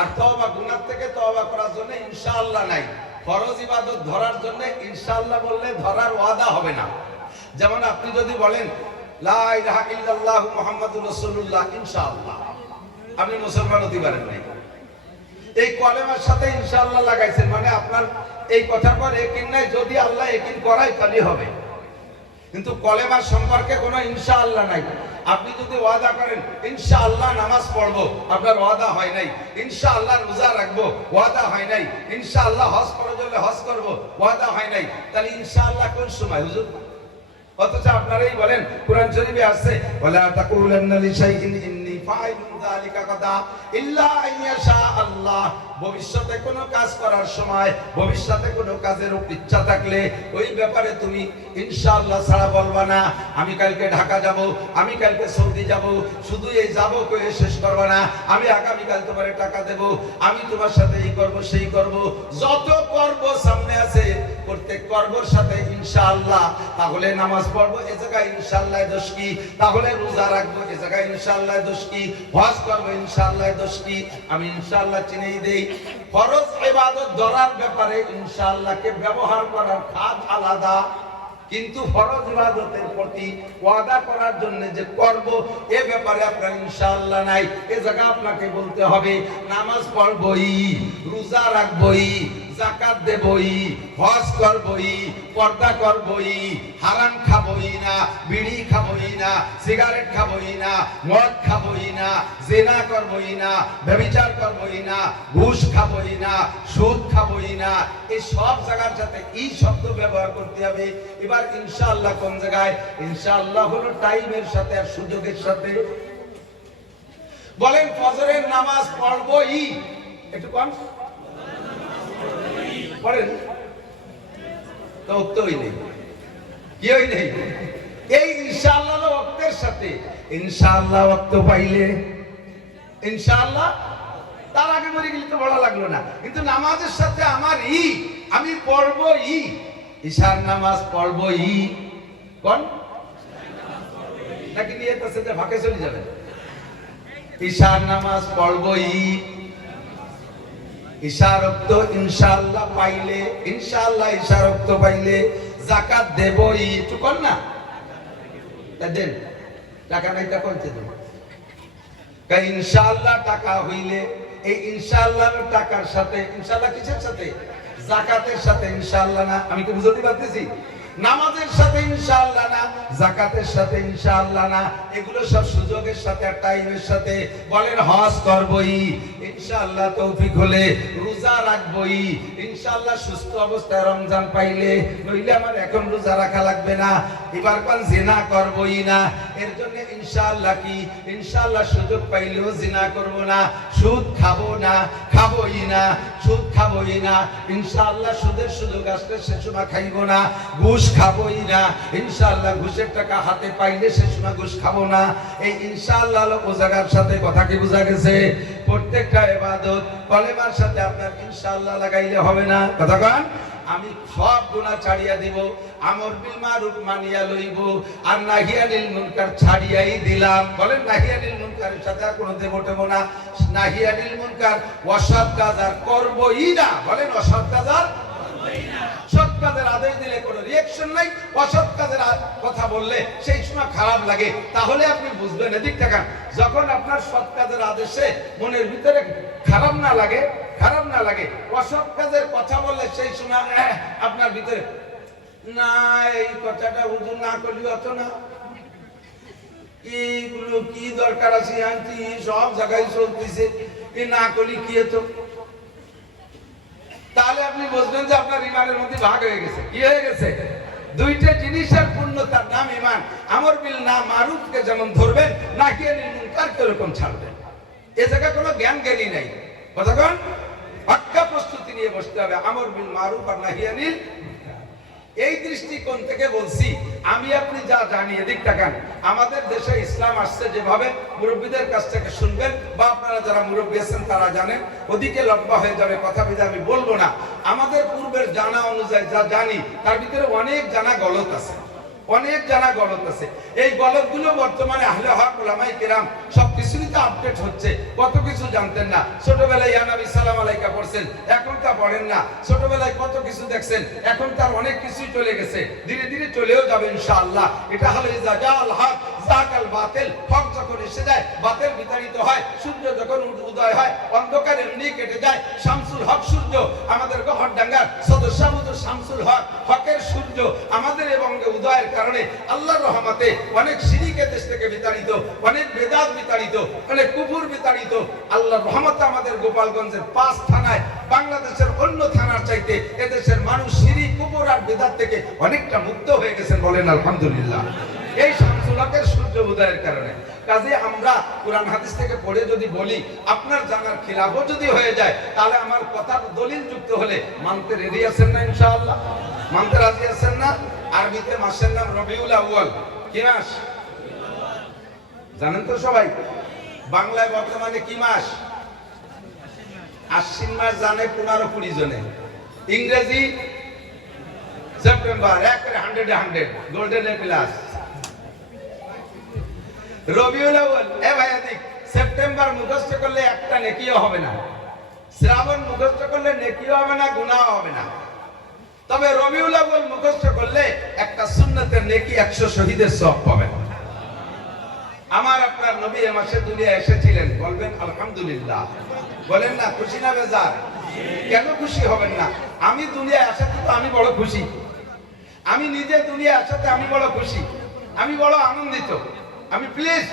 আর তওবা গুনাহ থেকে তওবা করার জন্য ইনশাআল্লাহ নাই, ফরজ ইবাদত ধরার জন্য ইনশাআল্লাহ বললে ধরার ওয়াদা হবে না। যেমন আপনি যদি বলেন লা ইলাহা ইল্লাল্লাহু মুহাম্মাদুর রাসূলুল্লাহ ইনশাআল্লাহ, আপনি মুসলমান হতে পারেন নাই। এই কলেমার সাথে ইনশাআল্লাহ লাগাইছেন মানে আপনার এই কথার পর ইয়াকিন নাই, যদি আল্লাহ ইয়াকিন করায় তাহলে হবে, কিন্তু কলেমার সম্পর্কে কোনো ইনশাআল্লাহ নাই। আপনি যদি ওয়াদা করেন ইনশাআল্লাহ নামাজ পড়বো, আপনার ওয়াদা হয় নাই। ইনশাআল্লাহ রোজা রাখবো, ওয়াদা হয় নাই। ইনশাআল্লাহ হজ ফরজ হলে হজ করবো, ওয়াদা হয় নাই। তাহলে ইনশাআল্লাহ কোন সময় হুজুর? অথচ আপনারাই বলেন, কোরআন শরীফে আছে ওয়ালা তাকুলান্না লিশাইইন ইন্নী ফাইলুন যালিকা গাদা ইল্লা আইয়াশা আল্লাহ, ভবিষ্যতে কোনো কাজ করার সময়, ভবিষ্যতে কোনো কাজের ইচ্ছা থাকলে ওই ব্যাপারে তুমি ইনশাআল্লাহ ছাড়া বলবা না। আমি কালকে ঢাকা যাব, আমি কালকে সৌদি যাব, শুধু এই যাব কয়ে শেষ করবা না। আমি আগামীকাল তোমার টাকা দেব, আমি তোমার সাথে এই করব সেই করব। যত করব সামনে আছে প্রত্যেক কর্মের সাথে ইনশাআল্লাহ। তাহলে নামাজ পড়বো এ জায়গায় ইনশাআল্লাহ দোষ কি? তাহলে রোজা রাখবো এ জায়গায় ইনশাআল্লাহ দোষ কি? হজ করবো ইনশাআল্লাহ দোষ কি? আমি ইনশাআল্লাহ চিনেই দেই। ফরজ ইবাদত ধরার ব্যাপারে ইনশাআল্লাহকে ব্যবহার করার খাত আলাদা, কিন্তু ফরজ ইবাদতের প্রতি ওয়াদা করার জন্য যে করব এ ব্যাপারে আপনার ইনশাআল্লাহ নাই। এ জায়গা আপনাকে বলতে হবে নামাজ পড়বই, রোজা রাখবই, যাকাত দেবই, হজ করবই, পর্দা করবই, হারাম খাবই না, বিড়ি খাবই না, সিগারেট খাবই না, মদ খাবই না, জিনা করবই না, ব্যভিচার করবই না, ঘুষ খাবই না, সুদ খাবই না। এই সব জায়গার সাথে এই শব্দ ব্যবহার করতে হবে। এবার ইনশাআল্লাহ কোন জায়গায়? ইনশাআল্লাহ হলো টাইমের সাথে আর সুযোগের সাথে। বলেন ফজরের নামাজ পড়বই, একটু কম পড়েন তো উত্তরই নেই, কেউই নেই। এই ইনশাআল্লাহ ওয়াক্তের সাথে ইনশাআল্লাহ ওয়াক্ত পাইলে ইনশাআল্লাহ, তার আগে মরে গেলে তো বলা লাগলো না। কিন্তু নামাজের সাথে আমার আমি পড়বই, ঈশার নামাজ পড়বই। কোন নাকি নিয়ে তার সাথে ভাগে চলে যাবে? ঈশার নামাজ পড়বই, ইশারত ইনশাআল্লাহ পাইলে, ইনশাআল্লাহ ইশারত পাইলে যাকাত দেবই। একটু কর না, দেন টাকা নাই তা কোনতে দেব? ইনশাআল্লাহ টাকা হইলে এই ইনশাআল্লাহর টাকার সাথে ইনশাআল্লাহ কিসের সাথে? যাকাতের সাথে ইনশাআল্লাহ না। আমি কি বুঝতে পারতেছি? নামাজের সাথে ইনশাআল্লাহ না, যাকাতের সাথে ইনশাআল্লাহ না, এগুলো সব সুযোগের সাথে আর টাইমের সাথে। বলেন হজ করবই ইনশাআল্লাহ, তৌফিক হলে রোজা রাখবই ইনশাআল্লাহ, সুস্থ অবস্থায় রমজান পাইলে, নইলে আমার এখন রোজা রাখা লাগবে না। এবার কোন জিনা করবই না, এর জন্য ইনশাআল্লাহ কি? ইনশাআল্লাহ সুযোগ পাইলেও জিনা করব না, সুদ খাবো না, খাবই না, সুদ খাবই না ইনশাআল্লাহ, সুদের সুযোগ আসলে সে সময় খাইব না, ঘুষ খাবই না ইনশাআল্লাহ, ঘুষের টাকা হাতে পাইলে সে সময় ঘুষ খাবো না। এই ইনশাআল্লাহ ও জায়গার সাথে কথা কি বোঝা গেছে? প্রত্যেকটা ইবাদত কলেমার সাথে আপনার ইনশাআল্লাহ লাগাইলে হবে না। কথা কন, আমি সব গুনাহ ছাড়িয়া দিব, আমর বিল মারুফ মানিয়া লইব, আর নাহিয়ানিল মুনকার ছাড়িয়াই দিলাম। বলেন নাহিয়ানিল মুনকারের সাথে আর কোনো দেব টেব না। নাহিয়ানিল মুনকার অসৎ কাজ আর করবই না। বলেন অসৎ কাজ আর করবই না। সৎ কাজের আদেশ দিলে কোনো রিঅ্যাকশন নাই, অসৎ কাজের কথা বললে সেই সময় খারাপ লাগে। তাহলে আপনি বুঝবেন, এদিক তাকান, যখন আপনার সৎ কাজের আদেশে মনের ভিতরে খারাপ না লাগে, খারাপ না লাগে, অসৎ কাজের কথা বললে সেই সময় আপনার ভিতরে না, এই কথাটা হুজুর না করলি অত না, এইগুলো কি দরকার আছে, আনটি সব জায়গায় চলতেছে, এই না করলি কি হতো? তাহলে আপনি বুঝবেন যে আপনার ইমানের মধ্যে ভাগ হয়ে গেছে। কি হয়ে গেছে? দুইটা জিনিসের পূর্ণতার নাম ইমান। আমর বিল না মারুফকে যেমন ধরবেন, নাহিয়ানিল মুনকারকে এরকম ছাড়বেন। এ জায়গায় কোনো জ্ঞান জ্ঞানী নাই। কতক্ষণ পাক্কা প্রস্তুতি নিয়ে বসতে হবে। আমর বিল মারুফ আর নাহিয়ানিল, এই দৃষ্টিকোণ থেকে বলছি। আমি আপনি যা জানি, এদিক তাকান, আমাদের দেশে ইসলাম আসছে যেভাবে, মুরব্বীদের কাছ থেকে শুনবেন, বা আপনারা যারা মুরব্বী আছেন তারা জানেন, ওদিকে লম্বা হয়ে যাবে কথা, বিধে আমি বলবো না। আমাদের পূর্বের জানা অনুযায়ী যা জানি, তার ভিতরে অনেক জানা গলত আছে, অনেক জানা গলত আছে। এই গলতগুলো বর্তমানে আহলে হক উলামায়ে কেরাম সবকিছুই তো আপডেট হচ্ছে। কত কিছু জানতেন না, ছোটবেলায় ইয়া নবী সালাম আলাইকা পড়ছেন, এখন তা পড়েন না। ছোটবেলায় কত কিছু দেখছেন, এখন তার অনেক কিছুই চলে গেছে, ধীরে ধীরে চলেও যাবে ইনশাআল্লাহ। এটা হলো জাজাল হক জাকাল বাতিল। হক যখন এসে যায়, বাতিল বিতাড়িত হয়। সূর্য যখন উদয় হয়, অন্ধকার এমনি কেটে যায়। শামসুল হক সূর্য, আমাদের গহরডাঙ্গার সদস্যবুদ শামসুল হক, হকের সূর্য আমাদের এবং উদয়ের কারণে আল্লাহর রহমতে অনেক শিরকের দেশ থেকে বিতাড়িত, অনেক বেদাত বিতাড়িত, অনেক কুফর বিতাড়িত। আল্লাহর রহমতে আমাদের গোপালগঞ্জের 5 থানায় বাংলাদেশের অন্য থানার চাইতে এদেশের মানুষ শিরক, কুফর আর বেদাত থেকে অনেকটা মুক্ত হয়ে গেছেন। বলেন আলহামদুলিল্লাহ। এই শামসুল ফলকের সূর্য উদয়ের কারণে। কাজে আমরা কোরআন হাদিস থেকে পড়ে যদি বলি আপনার জানার খিলাফও যদি হয়ে যায়, তাহলে আমার কথার দলিল যুক্ত হলে মানতে রেডি আছেন না? ইনশাআল্লাহ মানতে রাজি আছেন না? আরবিতে মাসের নাম রবিউল আউয়াল। কি মাস জানেন তো সবাই? বাংলায় বর্তমানে কি মাস? আশ্বিন মাস জানে 15-20 জনে। ইংরেজি September, 100 golden A plus. Rabiul Awal A ভাইয়াদিক September মুখস্থ করলে একটা নেকিও হবে না, শ্রাবণ মুখস্থ করলে নেকিও হবে না, গুনাহও হবে না। তবে রবিউল আউয়াল মুখস্থ করলে একটা সুন্নতের নেকি 100 শহীদের সওয়াব পাবেন। আমার আপনার নবী এ মাসে দুনিয়া এসেছিলেন, বলবেন আলহামদুলিল্লাহ। বলেন না খুশি না বেজার? কেন খুশি হবেন না? আমি দুনিয়া আসাতে তো আমি বড় খুশি, আমি নিজে দুনিয়া আসাতে আমি বড় খুশি, আমি বড় আনন্দিত, আমি প্লিজ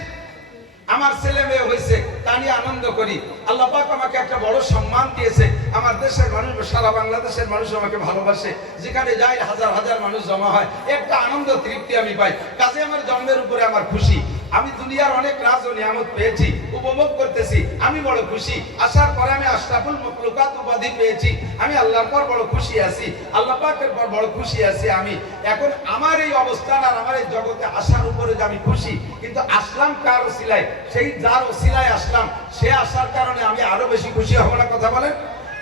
আমার ছেলে মেয়ে হয়েছে তা নিয়ে আনন্দ করি। আল্লাহ পাক আমাকে একটা বড় সম্মান দিয়েছে, আমার দেশের মানুষ, সারা বাংলাদেশের মানুষ আমাকে ভালোবাসে, যেখানে যাই হাজার হাজার মানুষ জমা হয়, একটা আনন্দ তৃপ্তি আমি পাই। কাজে আমার জন্মের উপরে আমার খুশি। আমি দুনিয়ার অনেক রাজ ও নিয়ামত পেয়েছি, উপভোগ করতেছি, আমি বড় খুশি। আসার পরে আমি আশরাফুল মাখলুকাত উপাধি পেয়েছি, আমি আল্লাহর পর বড় খুশি আছি, আল্লাহ পাকের পর বড় খুশি আছি আমি। এখন আমার এই অবস্থান আর আমার এই জগতে আসার উপরে যে আমি খুশি, কিন্তু আসলাম কার ওসিলায়? সেই যার ওসিলায় আসলাম, সে আসার কারণে আমি আরো বেশি খুশি হব না? কথা বলেন।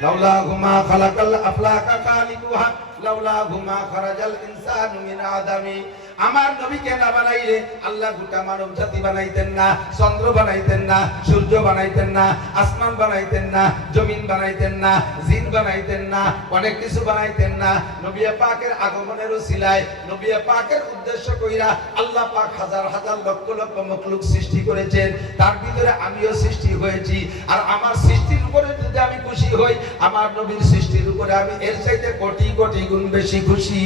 লাউলা হুমা খালাকাল আফলাকা খালিকুহা লাউলা হুমা খারাজাল ইনসানু মিন আদামি। আমার নবীকে না বানাইলে আল্লাহ গোটা মানব জাতি বানাইতেন না, চন্দ্র বানাইতেন না, সূর্য বানাইতেন না, আসমান বানাইতেন না, জমিন বানাইতেন না, জিন বানাইতেন না, অনেক কিছু বানাইতেন না। নবী পাকের আগমনের ওসিলায়, নবী পাকের উদ্দেশ্য কইরা আল্লাহ পাক হাজার হাজার লক্ষ লক্ষ মখলুক সৃষ্টি করেছেন, তার ভিতরে আমিও সৃষ্টি হয়েছি। আর আমার সৃষ্টির উপরে যদি আমি খুশি হই, আমার নবীর সৃষ্টির উপরে আমি এর চাইতে কোটি কোটি গুণ বেশি খুশি।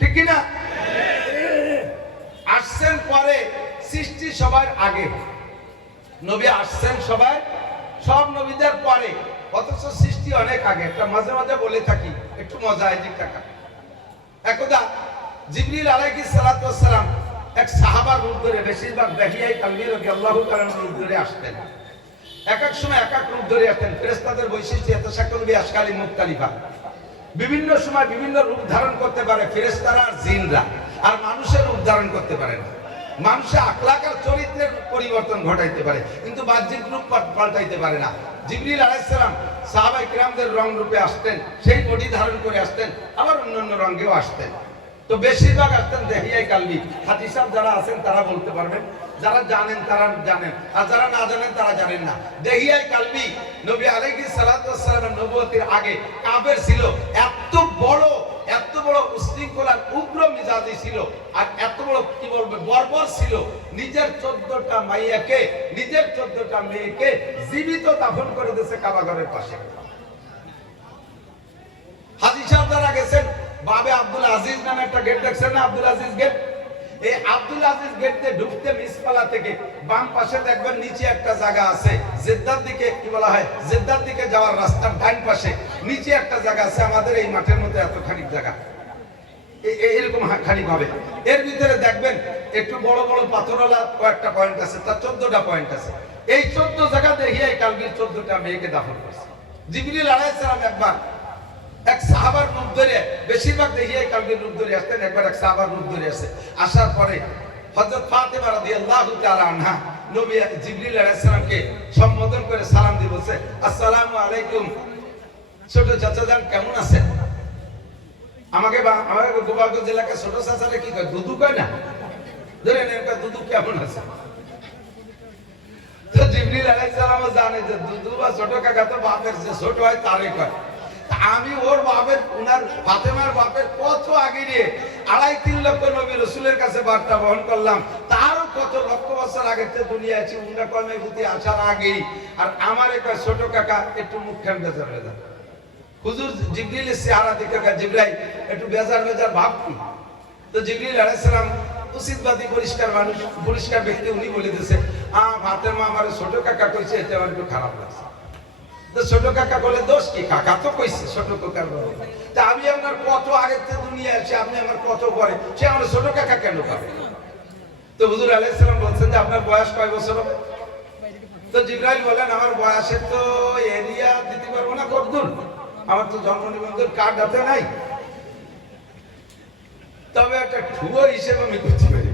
ঠিক কি না? আসছেন পরে, সৃষ্টি সবার আগে, নবী আসছেন সবার, সব নবীদের পরে, অথচ সৃষ্টি অনেক আগে। একটা মাঝে মাঝে বলে থাকি, একটু মজা এদিক টাকা। একদা জিবরিল আলাইহিস সালাতু ওয়াস সালাম এক সাহাবার রূপ ধরে, বেশিরভাগ দাহিয়ায়ে কালবি রাদিয়াল্লাহু তাআলা রূপ ধরে আসতেন। এক এক সময় এক এক রূপ ধরে আসতেন। ফেরেশতাদের বৈশিষ্ট্য এত শাকল বি আশকালি মুখতালিফা, বিভিন্ন সময় বিভিন্ন রূপ ধারণ করতে পারে ফেরেশতারা আর জিনরা, আর মানুষের রূপ ধারণ করতে পারে না। মানুষের আখলাক আর চরিত্রের পরিবর্তন ঘটাইতে পারে, কিন্তু বাহ্যিক রূপ পাল্টাইতে পারে না। জিবরিল আলাইহিস সালাম সাহাবায়ে কিরামদের রং রূপে আসতেন, সেই বডি ধারণ করে আসতেন, আবার অন্যান্য রঙেও আসতেন। তো বেশিরভাগ আসতেন দেহিয়ায়ে কালবি। হাজী সাহেব যারা আছেন তারা বলতে পারবেন, যারা জানেন তারা জানেন, আর যারা না জানেন তারা জানেন না। দেহিয়ায়ে কালবি নবী আলাইহিস সালাতু ওয়াস সালামের নবুয়তের আগে কাবের ছিল, এত বড় উশৃঙ্খল আর উগ্র মিজাজি ছিল, আর এত বড় কি বলবে বর্বর ছিল, নিজের 14টা মাইয়াকে, নিজের 14টা মেয়েকে জীবিত দাফন করে দিয়েছে কাবা ঘরের পাশে। হাজী সাহেব যারা গেছেন, বাবে আব্দুল আজিজ নামে একটা গেট দেখছেন না? আব্দুল আজিজ গেট। এই আব্দুল আজিজ গেটে ঢুকতে মিসপালা থেকে বাম পাশে দেখবেন নিচে একটা জায়গা আছে, জেদ্দার দিকে কি বলা হয়, জেদ্দার দিকে যাওয়ার রাস্তার ডান পাশে নিচে একটা জায়গা আছে, আমাদের এই মাঠের মধ্যে এত খানিক জায়গা, এরকম খানিক হবে। এর ভিতরে দেখবেন একটু বড় বড় পাথরওয়ালা কয়েকটা পয়েন্ট আছে, তার 14টা পয়েন্ট আছে। এই 14 জায়গা দেখিয়ে কালবির 14টা মেয়েকে দাফন করছে। জিবরিল আলাইহিস সালাম একবার এক সাহাবার রূপ ধরে, বেশিরভাগ দেখিয়ে কালবির রূপ ধরে আসতেন, একবার এক সাহাবার রূপ ধরে আসে। আসার পরে হযরত ফাতেমা রাদিয়াল্লাহু তাআলা আনহা নবী জিবরিল আলাইহিস সালামকে সম্বোধন করে সালাম দিয়ে বলছে, আসসালামু আলাইকুম ছোট চাচা যান, কেমন আছেন? আমাকে গোপালগঞ্জ এলাকায় ছোট চাচারে কি কয়, দুদু কয় না? ধরে নেন, দুদু কেমন আছে? তো জিবরিল আলাইহিস সালাম জানে যে দুদু বা ছোট কাকা তো বাপের যে ছোট হয় তারই কয়। আমি ওর বাপের, উনার ফাতেমার বাপের কত আগে নিয়ে 2.5-3 লক্ষ নবী রাসূলের কাছে বার্তা বহন করলাম, তারও কত লক্ষ বছর আগে দুনিয়া আছে, উনার কর্মের প্রতি আসার আগেই। আর আমার একটা ছোট কাকা একটু মুখখান বেজার হয়ে যায়। হুজুর জিবরিলের চেহারা দেখে জিবরাইল একটু বেজার ভাব কি? তো জিবরিল আলাইহিস সালাম উচিতবাদী পরিষ্কার মানুষ, পরিষ্কার ব্যক্তি, উনি বলে দিয়েছে, ফাতেমা আমার ছোট কাকা কইছে, এতে আমার একটু খারাপ লাগছে। তো ছোট কাকা বলে দোষ কি? কাকা তো কইছে ছোট কাকার বলে। তা আমি আপনার কত আগের থেকে দুনিয়া আছে, আপনি আমার কত পরে, সে আমার ছোট কাকা কেন পাবে? তো হুজুর আলাইহিস সালাম বলছেন যে আপনার বয়স কয় বছর হবে? তো জিবরাইল বলেন আমার বয়সের তো এরিয়া দিতে পারবো না, কতদূর, আমার তো জন্ম নিবন্ধন কার্ড হাতে নাই, তবে একটা ঠুয়ো হিসেবে আমি করতে পারি।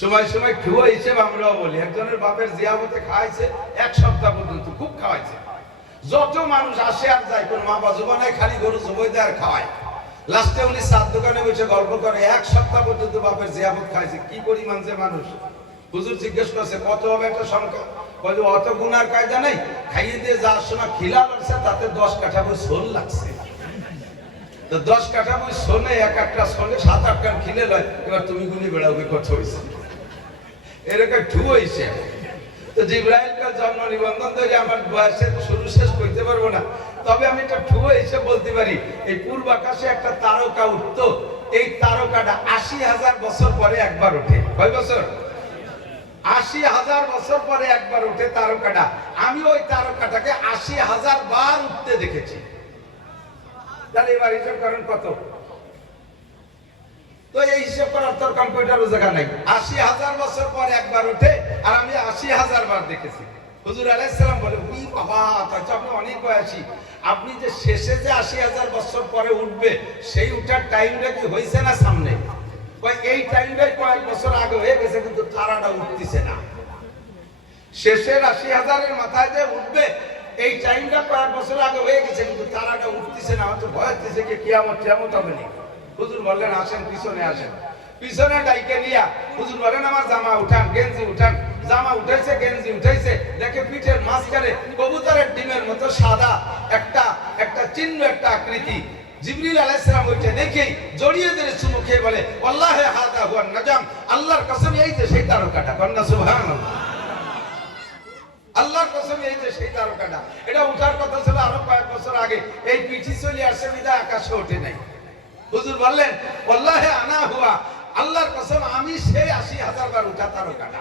সময় সময় ঠুয়ো হিসেবে আমরাও বলি, একজনের বাপের জিয়াবতে খাওয়াইছে 1 সপ্তাহ পর্যন্ত, খুব খাওয়াইছে। যত মানুষ আসে আর যায়, কোন মা বা জুবানায় খালি গরু জবাই দেয় আর খাওয়ায়। লাস্টে উনি সাত দোকানে বসে গল্প করে 1 সপ্তাহ পর্যন্ত বাপের জিয়াবত খাইছে। কি পরিমাণ যে মানুষ! হুজুর জিজ্ঞেস করছে কত হবে একটা সংখ্যা? বলে অত গুনার কায়দা নেই, খাইয়ে দিয়ে যাওয়ার সময় খিলা লাগছে, তাতে 10 কাঠা বই সোল লাগছে। তো 10 কাঠা বই সোনে, এক একটা সোনে 7-8 কান খিলে লয়। এবার তুমি গুনি বেড়াবে কত হয়েছে, এরকম ঠুয়ো হিসেবে। তো জিবরাইলের জন্ম নিবন্ধন ধরে আমার বয়সের শুরু শেষ করতে পারবো না, তবে আমি একটা ঠুয়ো হিসেবে বলতে পারি, এই পূর্ব আকাশে একটা তারকা উঠতো, এই তারকাটা 80,000 বছর পরে একবার ওঠে। কয় বছর? 80,000 বছর পরে একবার ওঠে তারকাটা। আমি ওই তারকাটাকে 80,000 বার উঠতে দেখেছি। তাহলে এবার হিসাব করেন কত? তো এই হিসাব করার তোর কম্পিউটারও জায়গা নাই। 80,000 বছর পর একবার ওঠে, আর আমি 80,000 বার দেখেছি। হুজুর আলাইহিস সালাম বলে, ওই বাবা, তাই তো আপনি অনেক বয়সী, আপনি যে শেষে যে 80,000 বছর পরে উঠবে, সেই উঠার টাইমটা কি হয়েছে না সামনে? এই টাইমটাই কয়েক বছর আগে হয়ে গেছে, কিন্তু তারাটা উঠতেছে না। শেষের 80,000-এর মাথায় যে উঠবে, এই টাইমটা কয়েক বছর আগে হয়ে গেছে, কিন্তু তারাটা উঠতেছে না। হয়তো ভয় হচ্ছে কি কিয়ামত কিয়ামত হবে না। হুজুর বললেন আসেন, পিছনে আসেন। পিছনে ডাইকে নিয়া হুজুর বলেন আমার জামা উঠান, গেঞ্জি উঠান। জামা উঠাইছে, গেঞ্জি উঠাইছে, দেখে পিঠের মাঝখানে কবুতরের ডিমের মতো সাদা একটা চিহ্ন, একটা আকৃতি। জিবরিল আলাইহিস সালাম ওইটা দেখেই জড়িয়ে ধরে চুমু খেয়ে বলে, ওয়াল্লাহি হাদা হুয়ান নাজাম, আল্লাহর কসম এই যে সেই তারকাটা। কন্যা সুবহানাল্লাহ, আল্লাহর কসম এই যে সেই তারকাটা। এটা উঠার কথা ছিল আরো কয়েক বছর আগে, এই পিঠি চলে আসছে, বিদা আকাশে ওঠে নাই। হুজুর বললেন, ওয়াল্লাহি আনা হুয়া, আল্লাহর কসম আমি সেই 80,000 বার উঠা তারকাটা।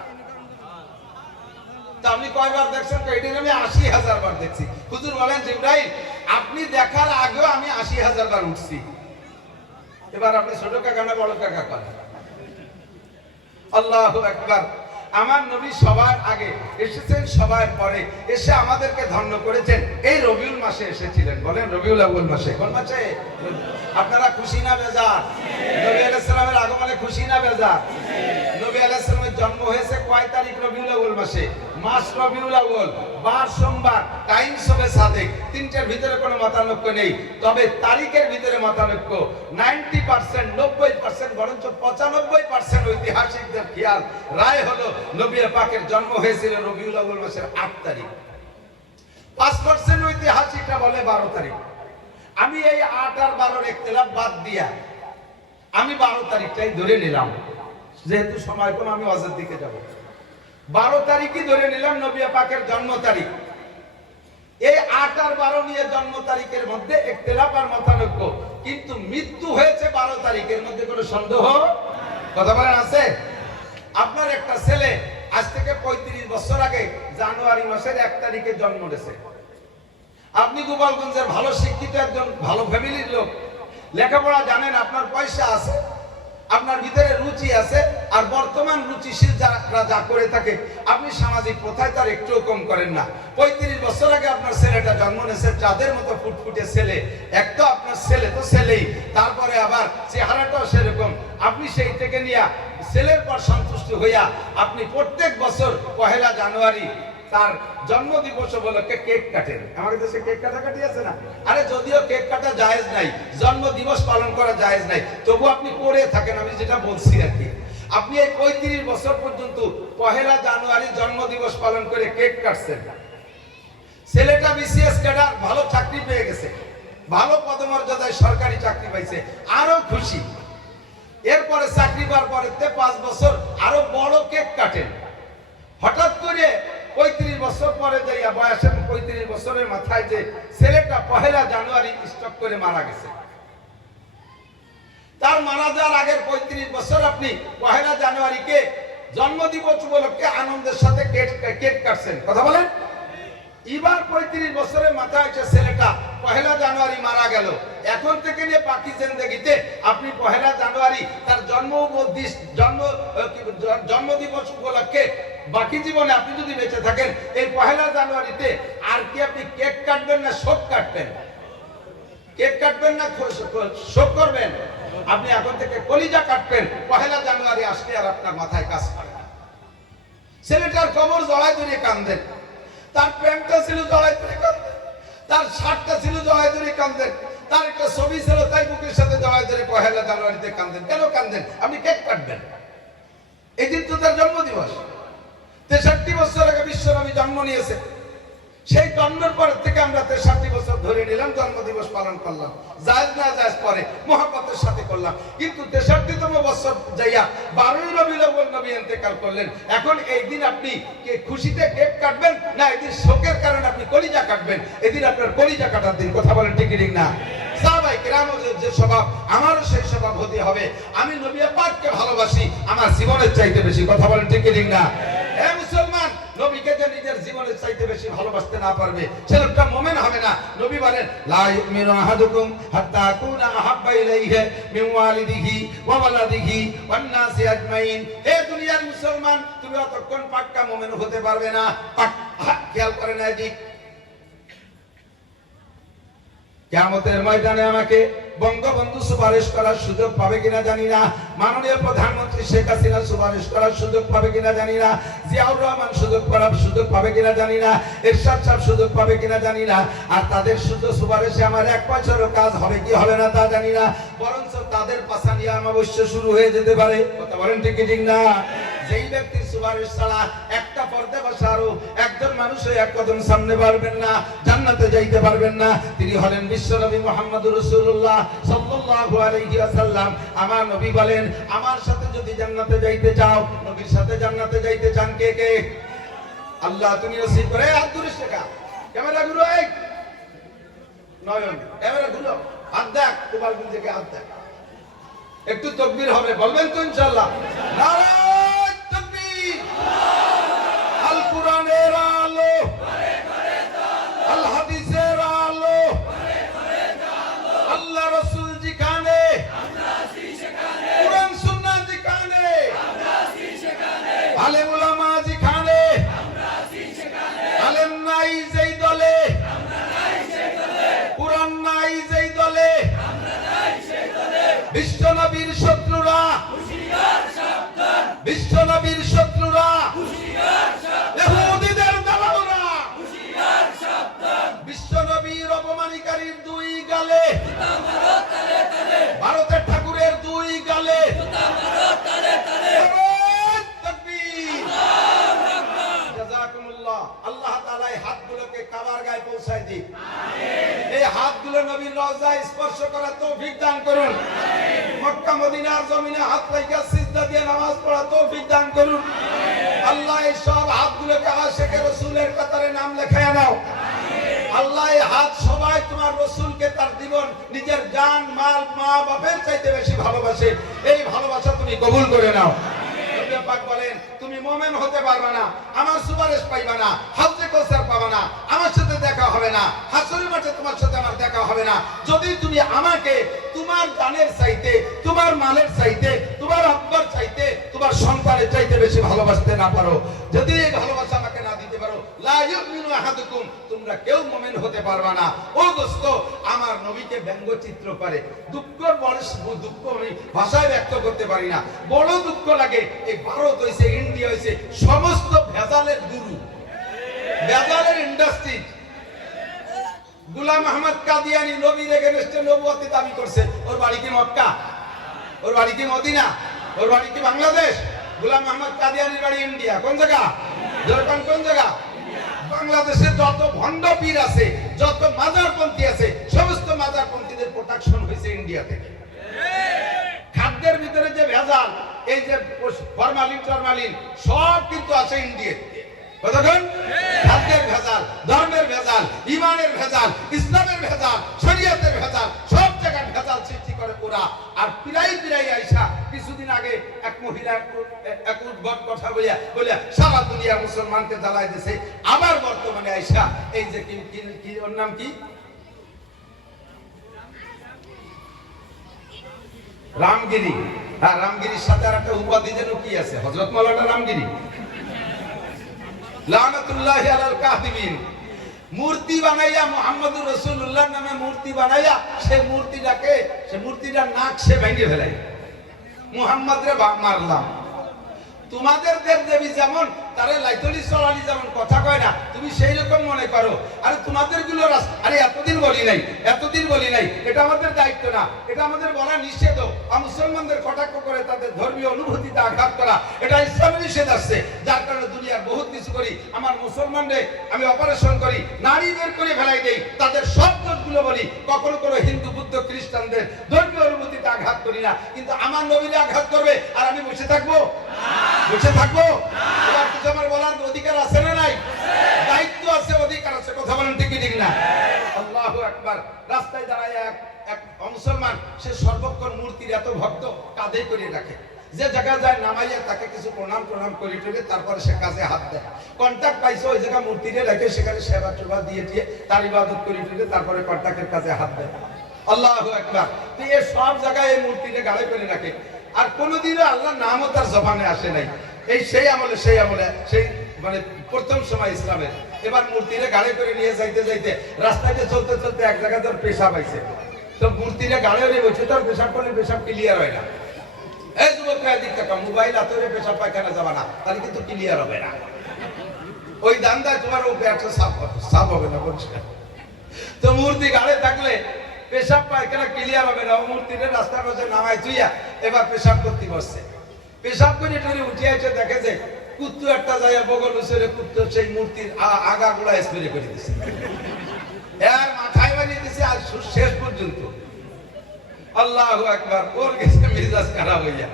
তা আপনি কয়বার দেখছেন? এটার আমি 80,000 বার দেখছি। হুজুর বলেন, জিবরাইল আপনি দেখার আগেও আমি 80,000 বার উঠছি। এবার আপনি ছোট কাকা না বড় কাকা করেন? আল্লাহু আকবার। আমার নবী সবার আগে এসেছেন, সবার পরে এসে আমাদেরকে ধন্য করেছেন। এই রবিউল মাসে এসেছিলেন। বলেন রবিউল আউয়াল মাসে। কোন মাসে? আপনারা খুশি না বেজার? নবী আলাইহিস সালামের আগমনে খুশি না বেজার? নবী আলাইহিস সালামের জন্ম হয়েছে কয় তারিখ? রবিউল আউয়াল মাসে। মাস রবিউল আউয়াল, বার সোমবার, টাইম সবে সাদেক। তিনটার ভিতরে কোনো মতানৈক্য নেই, তবে তারিখের ভিতরে মতানৈক্য। 90%, 90%, বরঞ্চ 95% ঐতিহাসিকদের খেয়াল রায় হলো নবী পাকের জন্ম হয়েছিল রবিউল আউয়াল মাসের 8 তারিখ। 5% ঐতিহাসিকরা বলে 12 তারিখ। আমি এই 8 আর 12-র ইখতিলাফ বাদ দিয়া আমি 12 তারিখটাই ধরে নিলাম, যেহেতু সময় কম আমি ওয়াজের দিকে যাব। 12 তারিখই ধরে নিলাম নবী পাকের জন্ম তারিখ। এই 8 আর 12 নিয়ে জন্ম তারিখের মধ্যে ইখতিলাফ আর মতানৈক্য, কিন্তু মৃত্যু হয়েছে 12 তারিখের মধ্যে কোনো সন্দেহ কথা বলেন আছে? আপনার একটা ছেলে আজ থেকে 35 বছর আগে জানুয়ারি মাসের 1 তারিখে জন্ম নিয়েছে। আপনি গোপালগঞ্জের ভালো শিক্ষিত একজন ভালো ফ্যামিলির লোক, লেখাপড়া জানেন, আপনার পয়সা আছে, আপনার ভিতরে রুচি আছে, আর বর্তমান রুচিশীল যারা যা করে থাকে, আপনি সামাজিক প্রথায় তার একটুও কম করেন না। 35 বছর আগে আপনার ছেলেটা জন্ম নিয়েছে, যাদের মতো ফুটফুটে ছেলে। এক তো আপনার ছেলে তো ছেলেই, তারপরে আবার চেহারাটাও সেরকম। আপনি সেই থেকে নিয়ে ছেলের পর সন্তুষ্ট হইয়া আপনি প্রত্যেক বছর 1 জানুয়ারি তার জন্ম দিবস উপলক্ষে কেক কাটেন। আমাদের দেশে কেক কাটাকাটি আছে না? আরে যদিও কেক কাটা জায়েজ নাই, জন্ম দিবস পালন করা জায়েজ নাই, তবু আপনি করে থাকেন। আমি যেটা বলছি আর কি, আপনি এই 35 বছর পর্যন্ত 1 জানুয়ারি জন্ম দিবস পালন করে কেক কাটছেন। ছেলেটা বিসিএস ক্যাডার, ভালো চাকরি পেয়ে গেছে, ভালো পদমর্যাদায় সরকারি চাকরি পাইছে, আরো খুশি। এরপরে চাকরি পাওয়ার পরে 5 বছর আরো বড় কেক কাটেন। হঠাৎ করে 35 বছর পরে যাইয়া বয়সের 35 বছরের মাথায় যে ছেলেটা 1 জানুয়ারি স্ট্রোক করে মারা গেছে। তার মারা যাওয়ার আগের 35 বছর আপনি 1 জানুয়ারিকে জন্মদিবস উপলক্ষে আনন্দের সাথে কেক কাটছেন। কথা বলেন, এবার 35 বছরের মাথায় একটা ছেলেটা 1 জানুয়ারি মারা গেল। এখন থেকে নিয়ে বাকি জিন্দেগিতে আপনি 1 জানুয়ারি তার জন্মদিবস উপলক্ষে বাকি জীবনে আপনি যদি বেঁচে থাকেন এই 1 জানুয়ারিতে আর কি আপনি কেক কাটবেন না শোক কাটবেন? কেক কাটবেন না শোক করবেন? আপনি এখন থেকে কলিজা কাটবেন। 1 জানুয়ারি আসলে আর আপনার মাথায় কাজ করে না। ছেলেটার কবর জড়ায় ধরে কাঁদেন, তার প্যান্টটা ছিল জড়ায় ধরে কাঁদেন, তার শার্টটা ছিল জড়ায় ধরে কাঁদেন, তার একটা ছবি ছিল তাই বুকের সাথে জড়ায় ধরে 1 জানুয়ারিতে কাঁদেন। কেন কাঁদেন? আপনি কেক কাটবেন। এই দিন তো তার জন্মদিবস। 63 বছর আগে বিশ্বনবী জন্ম নিয়েছে। সেই জন্মের পর থেকে আমরা 63 বছর ধরে নিলাম, জন্মদিবস পালন করলাম। জায়েজ না জায়েজ পরে মহব্বতের সাথে করলাম। কিন্তু 63তম বছর যাইয়া 12 রবিউল আউয়াল নবী ইন্তেকাল করলেন। এখন এই দিন আপনি খুশিতে কেক কাটবেন না এই দিন শোকের কারণে আপনি কলিজা কাটবেন? এই দিন আপনার কলিজা কাটার দিন। কথা বলেন ঠিক ঠিক না? সাহাবায়ে কেরামের যে স্বভাব, আমারও সেই স্বভাব হতে হবে। আমি নবী পাককে ভালোবাসি আমার জীবনের চাইতে বেশি। কথা বলেন ঠিক ঠিক না? হে মুসলমান, নবীকে যে নিজের জীবনের চাইতে বেশি ভালোবাসতে না পারবে সে লোকটা মুমিন হবে না। নবী বলেন লা ইউমিনু আহাদুকুম হাত্তা আকুনা আহাব্বা ইলাইহি মিন ওয়ালিদিহি ওয়া ওয়ালাদিহি ওয়ান নাসি আজমাইন। হে দুনিয়ার মুসলমান, তুমি অতক্ষণ পাক্কা মুমিন হতে পারবে না। খেয়াল করে না এদিক। কিয়ামতের ময়দানে আমাকে বঙ্গবন্ধু সুপারিশ করার সুযোগ পাবে কিনা জানি না, মাননীয় প্রধানমন্ত্রী শেখ হাসিনা সুপারিশ করার সুযোগ পাবে কিনা জানি না, জিয়াউর রহমান সুযোগ পাবে কিনা জানি না, এরশাদ সাহেব সুযোগ পাবে কিনা জানি না। আর তাদের সুপারিশে আমার 1 পয়সারও কাজ হবে কি হবে না তা জানি না, বরঞ্চ তাদের পাছা নিয়ে অমাবস্য শুরু হয়ে যেতে পারে। কথা বলেন ঠিক ঠিক না? যেই ব্যক্তির সুপারিশ ছাড়া একটা পর্দা বসারও একজন মানুষও 1 কদম সামনে পারবেন না, জান্নাতে যাইতে পারবেন না, তিনি হলেন বিশ্বনবী মুহাম্মদুর রাসূলুল্লাহ সাল্লাল্লাহু আলাইহি ওয়াসাল্লাম। আমার নবী বলেন আমার সাথে যদি জান্নাতে যাইতে চাও, নবীর সাথে জান্নাতে যাইতে চান কে কে? আল্লাহ তুমি নসিব করে। হাত দূরে শেখা, ক্যামেরা ঘুরো, এই নয়ন ক্যামেরা ঘুরো, হাত দেখ, তোমার কোন দিকে হাত দেখ। একটু তাকবীর হবে, বলবেন তো ইনশাআল্লাহ? নারে তাকবীর। আল কোরআনের আলো, আল হাদিসের আলো, আল্লাহ রাসূল যেখানে, কোরআন সুন্নাহ যেখানে, আলেম উলামা যেখানে, আলেম নাই যেই দলে, কোরআন নাই যেই দলে, বিশ্বনবীর শত্রুরা, বিশ্বনবীর শত্রুরা, ইহুদিদের দালালরা, বিশ্বনবীর অপমানকারীর 2 গালে, ভারতের ঠাকুরের 2 গালে, জাযাকুমুল্লাহ। আল্লাহ তাআলা এই হাতগুলোকে কাবার গায়ে পৌঁছায় দিক। এই হাতগুলো নবীর রওজায় স্পর্শ করার তৌফিক দান করুন। মক্কা মদিনার জমিনে হাত রাখা সিজদা দিয়ে নামাজ পড়ার তৌফিক দান করুন। আল্লাহ এই সব হাতগুলোকে আশিকে রাসূলের কাতারে নাম লেখায় নাও। আল্লাহ এই হাত সবাই তোমার রাসূলকে তার জীবন, নিজের জান, মাল, মা বাপের চাইতে বেশি ভালোবাসে। এই ভালোবাসা তুমি কবুল করে নাও। নবী পাক বলেন তুমি মুমিন হতে পারবে না, আমার সুপারিশ পাইবা না, হাউজে কাউসার পাবে না, আমার সাথে দেখা হবে না, হাসরের মাঠে তোমার সাথে আমার দেখা হবে না, যদি তুমি আমাকে তোমার জানের চাইতে, তোমার মালের চাইতে, তোমার আব্বার চাইতে, তোমার সন্তানের চাইতে বেশি ভালোবাসতে না পারো। যদি এই ভালোবাসা আমাকে না দিতে পারো, লা ইউমিনু আহাদুকুম, তোমরা কেউ মুমিন হতে পারবে না। ও দোস্ত, আমার নবীকে ব্যঙ্গচিত্র করে দুঃখের বড় দুঃখ আমি ভাষায় ব্যক্ত করতে পারি না। বড় দুঃখ লাগে এই ভারত হইছে, ইন্ডিয়া হইছে, সমস্ত ভেজালের গুরু, ভেজালের ইন্ডাস্ট্রি। গোলাম আহমদ কাদিয়ানী নবীর এগেইনস্টে নবুয়তি দাবি করছে। ওর বাড়ি কি মক্কা? ওর বাড়ি কি মদিনা? ওর বাড়ি কি বাংলাদেশ? গোলাম আহমদ কাদিয়ানীর বাড়ি ইন্ডিয়া। কোন জায়গা? কোন জায়গা? বাংলাদেশে যত ভণ্ড পীর আছে, যত মাজারপন্থী আছে, সমস্ত মাজারপন্থীদের প্রোটেকশন হয়েছে ইন্ডিয়া থেকে। খাদ্যের ভিতরে যে ভেজাল, এই যে ফরমালিন টরমালিন সব কিন্তু আছে ইন্ডিয়া থেকে। কতক্ষণ? খাদ্যের ভেজাল, ধর্মের ভেজাল, ইমানের ভেজাল, ইসলামের ভেজাল, শরীয়তের ভেজাল, সব জায়গায় ভেজাল সৃষ্টি করে ওরা। আর পিরাই আইসা কিছু কিছুদিন আগে এক মহিলা এক উদ্ভট কথা বলিয়া সারা দুনিয়া মুসলমানকে জ্বালাই দিয়েছে। আবার বর্তমানে আইসা এই যে কি ওর নাম কি রামগিরি, হ্যাঁ রামগিরির সাথে আর একটা উপাধি যেন কি আছে, হযরত মাওলানা রামগিরি লানাতুল্লাহি আলাল কাযিবিন। মূর্তি বানাইয়া মুহাম্মদুর রাসূলুল্লাহ নামে মূর্তি বানাইয়া সে মূর্তিটার নাক সে ভেঙে ফেলাই, মুহাম্মদ রে মারলাম। তোমাদের দেব দেবী যেমন তারে লাইতলি চলালি যেমন কথা কয় না, তুমি সেই রকম মনে করো। আরে তোমাদের গুলো আরে এতদিন বলি নাই, এটা আমাদের দায়িত্ব না, এটা আমাদের বলা নিষেধ। মুসলমানদের কটাক্ষ করে তাদের ধর্মীয় অনুভূতিতে আঘাত করা এটা ইসলামের নিষেধ আছে। যার কারণে দুনিয়ার বহুত কিছু করি, আমার মুসলমানদের আমি অপারেশন করি, নারী বের করে ফেলাই দেই, তাদের সব দোষগুলো বলি। কখনো কোনো হিন্দু বুদ্ধ খ্রিস্টানদের ধর্মীয় অনুভূতিতে আঘাত করি না, কিন্তু আমার নবীরে আঘাত করবে আর আমি বসে থাকবো? এবার কিছু আমার বলার অধিকার আছে না নাই? দায়িত্ব আছে, অধিকার আছে, কথা বলেন ঠিক না? আল্লাহু আকবার। রাস্তায় দাঁড়ায় এক মুসলমান, সে সর্বক্ষণ মূর্তির এত ভক্ত, কাঁধে করে রাখে। যে জায়গায় যায় নামাইয়া তাকে কিছু প্রণাম করি টরে তারপরে সে কাজে হাত দেয়। কন্টাক্ট পাইছে ওই জায়গা মূর্তিরে রেখে সেখানে সেবা টেবা দিয়ে তার ইবাদত করি টরে তারপরে কন্টাক্টের কাজে হাত দেয়। আল্লাহু আকবার। তো এই সব জায়গায় এই মূর্তিরে গাড়ি করে রাখে, আর কোনোদিনও আল্লাহর নামও তার জবানে আসে নাই। সেই আমলে সেই মানে প্রথম সময় ইসলামের। এবার মূর্তিরে গাড়ি করে নিয়ে যাইতে রাস্তায় চলতে এক জায়গায় তোর পেশাব আইছে, তো মূর্তিরে গাড়ি নিয়ে বসে তোর পেশাব করলে পেশাব ক্লিয়ার হয় না। এই যুবক দিক টাকা মোবাইল হাতে পেশাব পায়খানা যাবা না, তাহলে কিন্তু ক্লিয়ার হবে না। ওই দান্দায় তোমার ও পেটটা সাফ হবে না, পরিষ্কার। তো মূর্তি গাড়ি থাকলে পেশাব পায়খানা ক্লিয়ার হবে না। মূর্তিরে রাস্তার পাশে নামাই তুইয়া এবার পেশাব করতে বসছে। পেশাব করে টরে উঠিয়ে এসে দেখে যে কুত্তু একটা যায় বগল উসরে কুত্তু সেই মূর্তির আগাগুলা স্প্রে করে দিছে, এর মাথায় বানিয়ে দিছে আজ শেষ পর্যন্ত। আল্লাহু আকবার। ওর গেছে মিজাজ খারাপ হইয়া,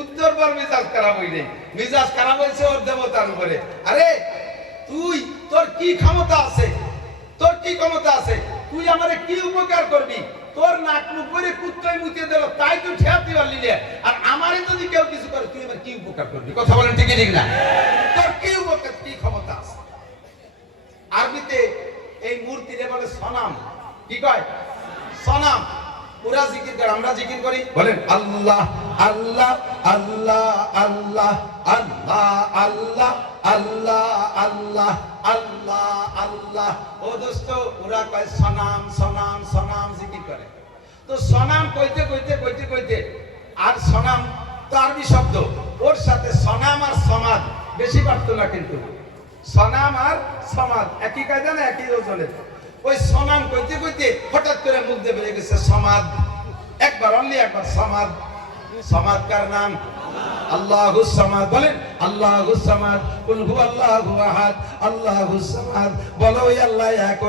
উত্তর পর মিজাজ খারাপ হই নাই, মিজাজ খারাপ হয়েছে ওর দেবতার উপরে। আরে তোর কি ক্ষমতা আছে, তুই আমারে কি উপকার করবি? তোর নাক মুখ করে কুত্তায় মুতিয়ে দিল, তাই তুই ঠেয়াতে পারলি না। আর আমারে যদি কেউ কিছু করে তুই আমার কি উপকার করবি? কথা বলেন ঠিক না? তোর কি উপকার, কি ক্ষমতা আছে? আরবিতে এই মূর্তিরে বলে সনাম। কি কয়? সনাম। পুরা জিকির করে, আমরা জিকির করি, বলেন আল্লাহ আল্লাহ আল্লাহ আল্লাহ আল্লাহ আল্লাহ আল্লাহ আল্লাহ আল্লাহ আল্লাহ। ও দোস্ত, ওরা কয় সনাম সনাম সনাম জিকির করে। তো সনাম কইতে আর সনাম তো আরবি শব্দ, ওর সাথে সনাম আর সমাদ বেশি পারতো না, কিন্তু সনাম আর সমাদ একই কায়দা না, একই ওজনের। ওই সনাম কইতে হঠাৎ করে মুখ দিয়ে বেরিয়ে গেছে সমাদ। একবার সমাদ। সমাদ কার নাম? আল্লাহুস সামাদ। বলেন আল্লাহুস সামাদ। কুল হুয়াল্লাহু আহাদ আল্লাহুস সামাদ। বলো ওই আল্লাহ এক,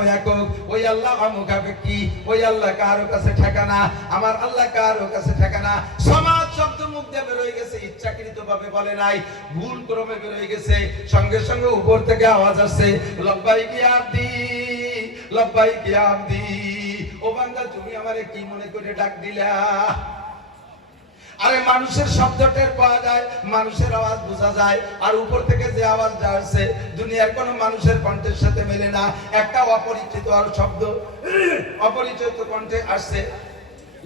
ওই আল্লাহ অমুখাপেক্ষী, ওই আল্লাহ কারো কাছে ঠিকানা, আমার আল্লাহ কারো কাছে ঠিকানা। সমাদ শব্দ মুখ দিয়ে বের হয়ে গেছে, ইচ্ছাকৃতভাবে বলে নাই, ভুল ক্রমে বের হয়ে গেছে। সঙ্গে সঙ্গে উপর থেকে আওয়াজ আসছে, লব্বাইক ইয়া আব্দি, লব্বাইক ইয়া আব্দি। ও বান্দা, তুমি আমারে কি মনে করে ডাক দিলা? আরে মানুষের শব্দ টের পাওয়া যায়, মানুষের আওয়াজ বোঝা যায়, আর উপর থেকে যে আওয়াজ আসছে দুনিয়ার কোন মানুষের কণ্ঠের সাথে মেলে না। একটা অপরিচিত আর শব্দ অপরিচিত কণ্ঠে আসছে,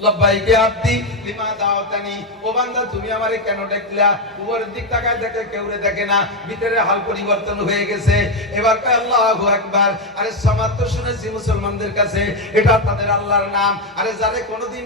লব্বাইক ইয়া আব্দি লিমা দাওতানি। ও বান্দা, তুমি আমারে কেন ডাকলা? উপরের দিক তাকায় দেখে কেউরে দেখে না, ভিতরে হাল পরিবর্তন হয়ে গেছে। এবার কয় আল্লাহু আকবার। আরে সমাদ তো শুনেছি মুসলমানদের কাছে এটা তাদের আল্লাহর নাম। আরে যারে কোনোদিন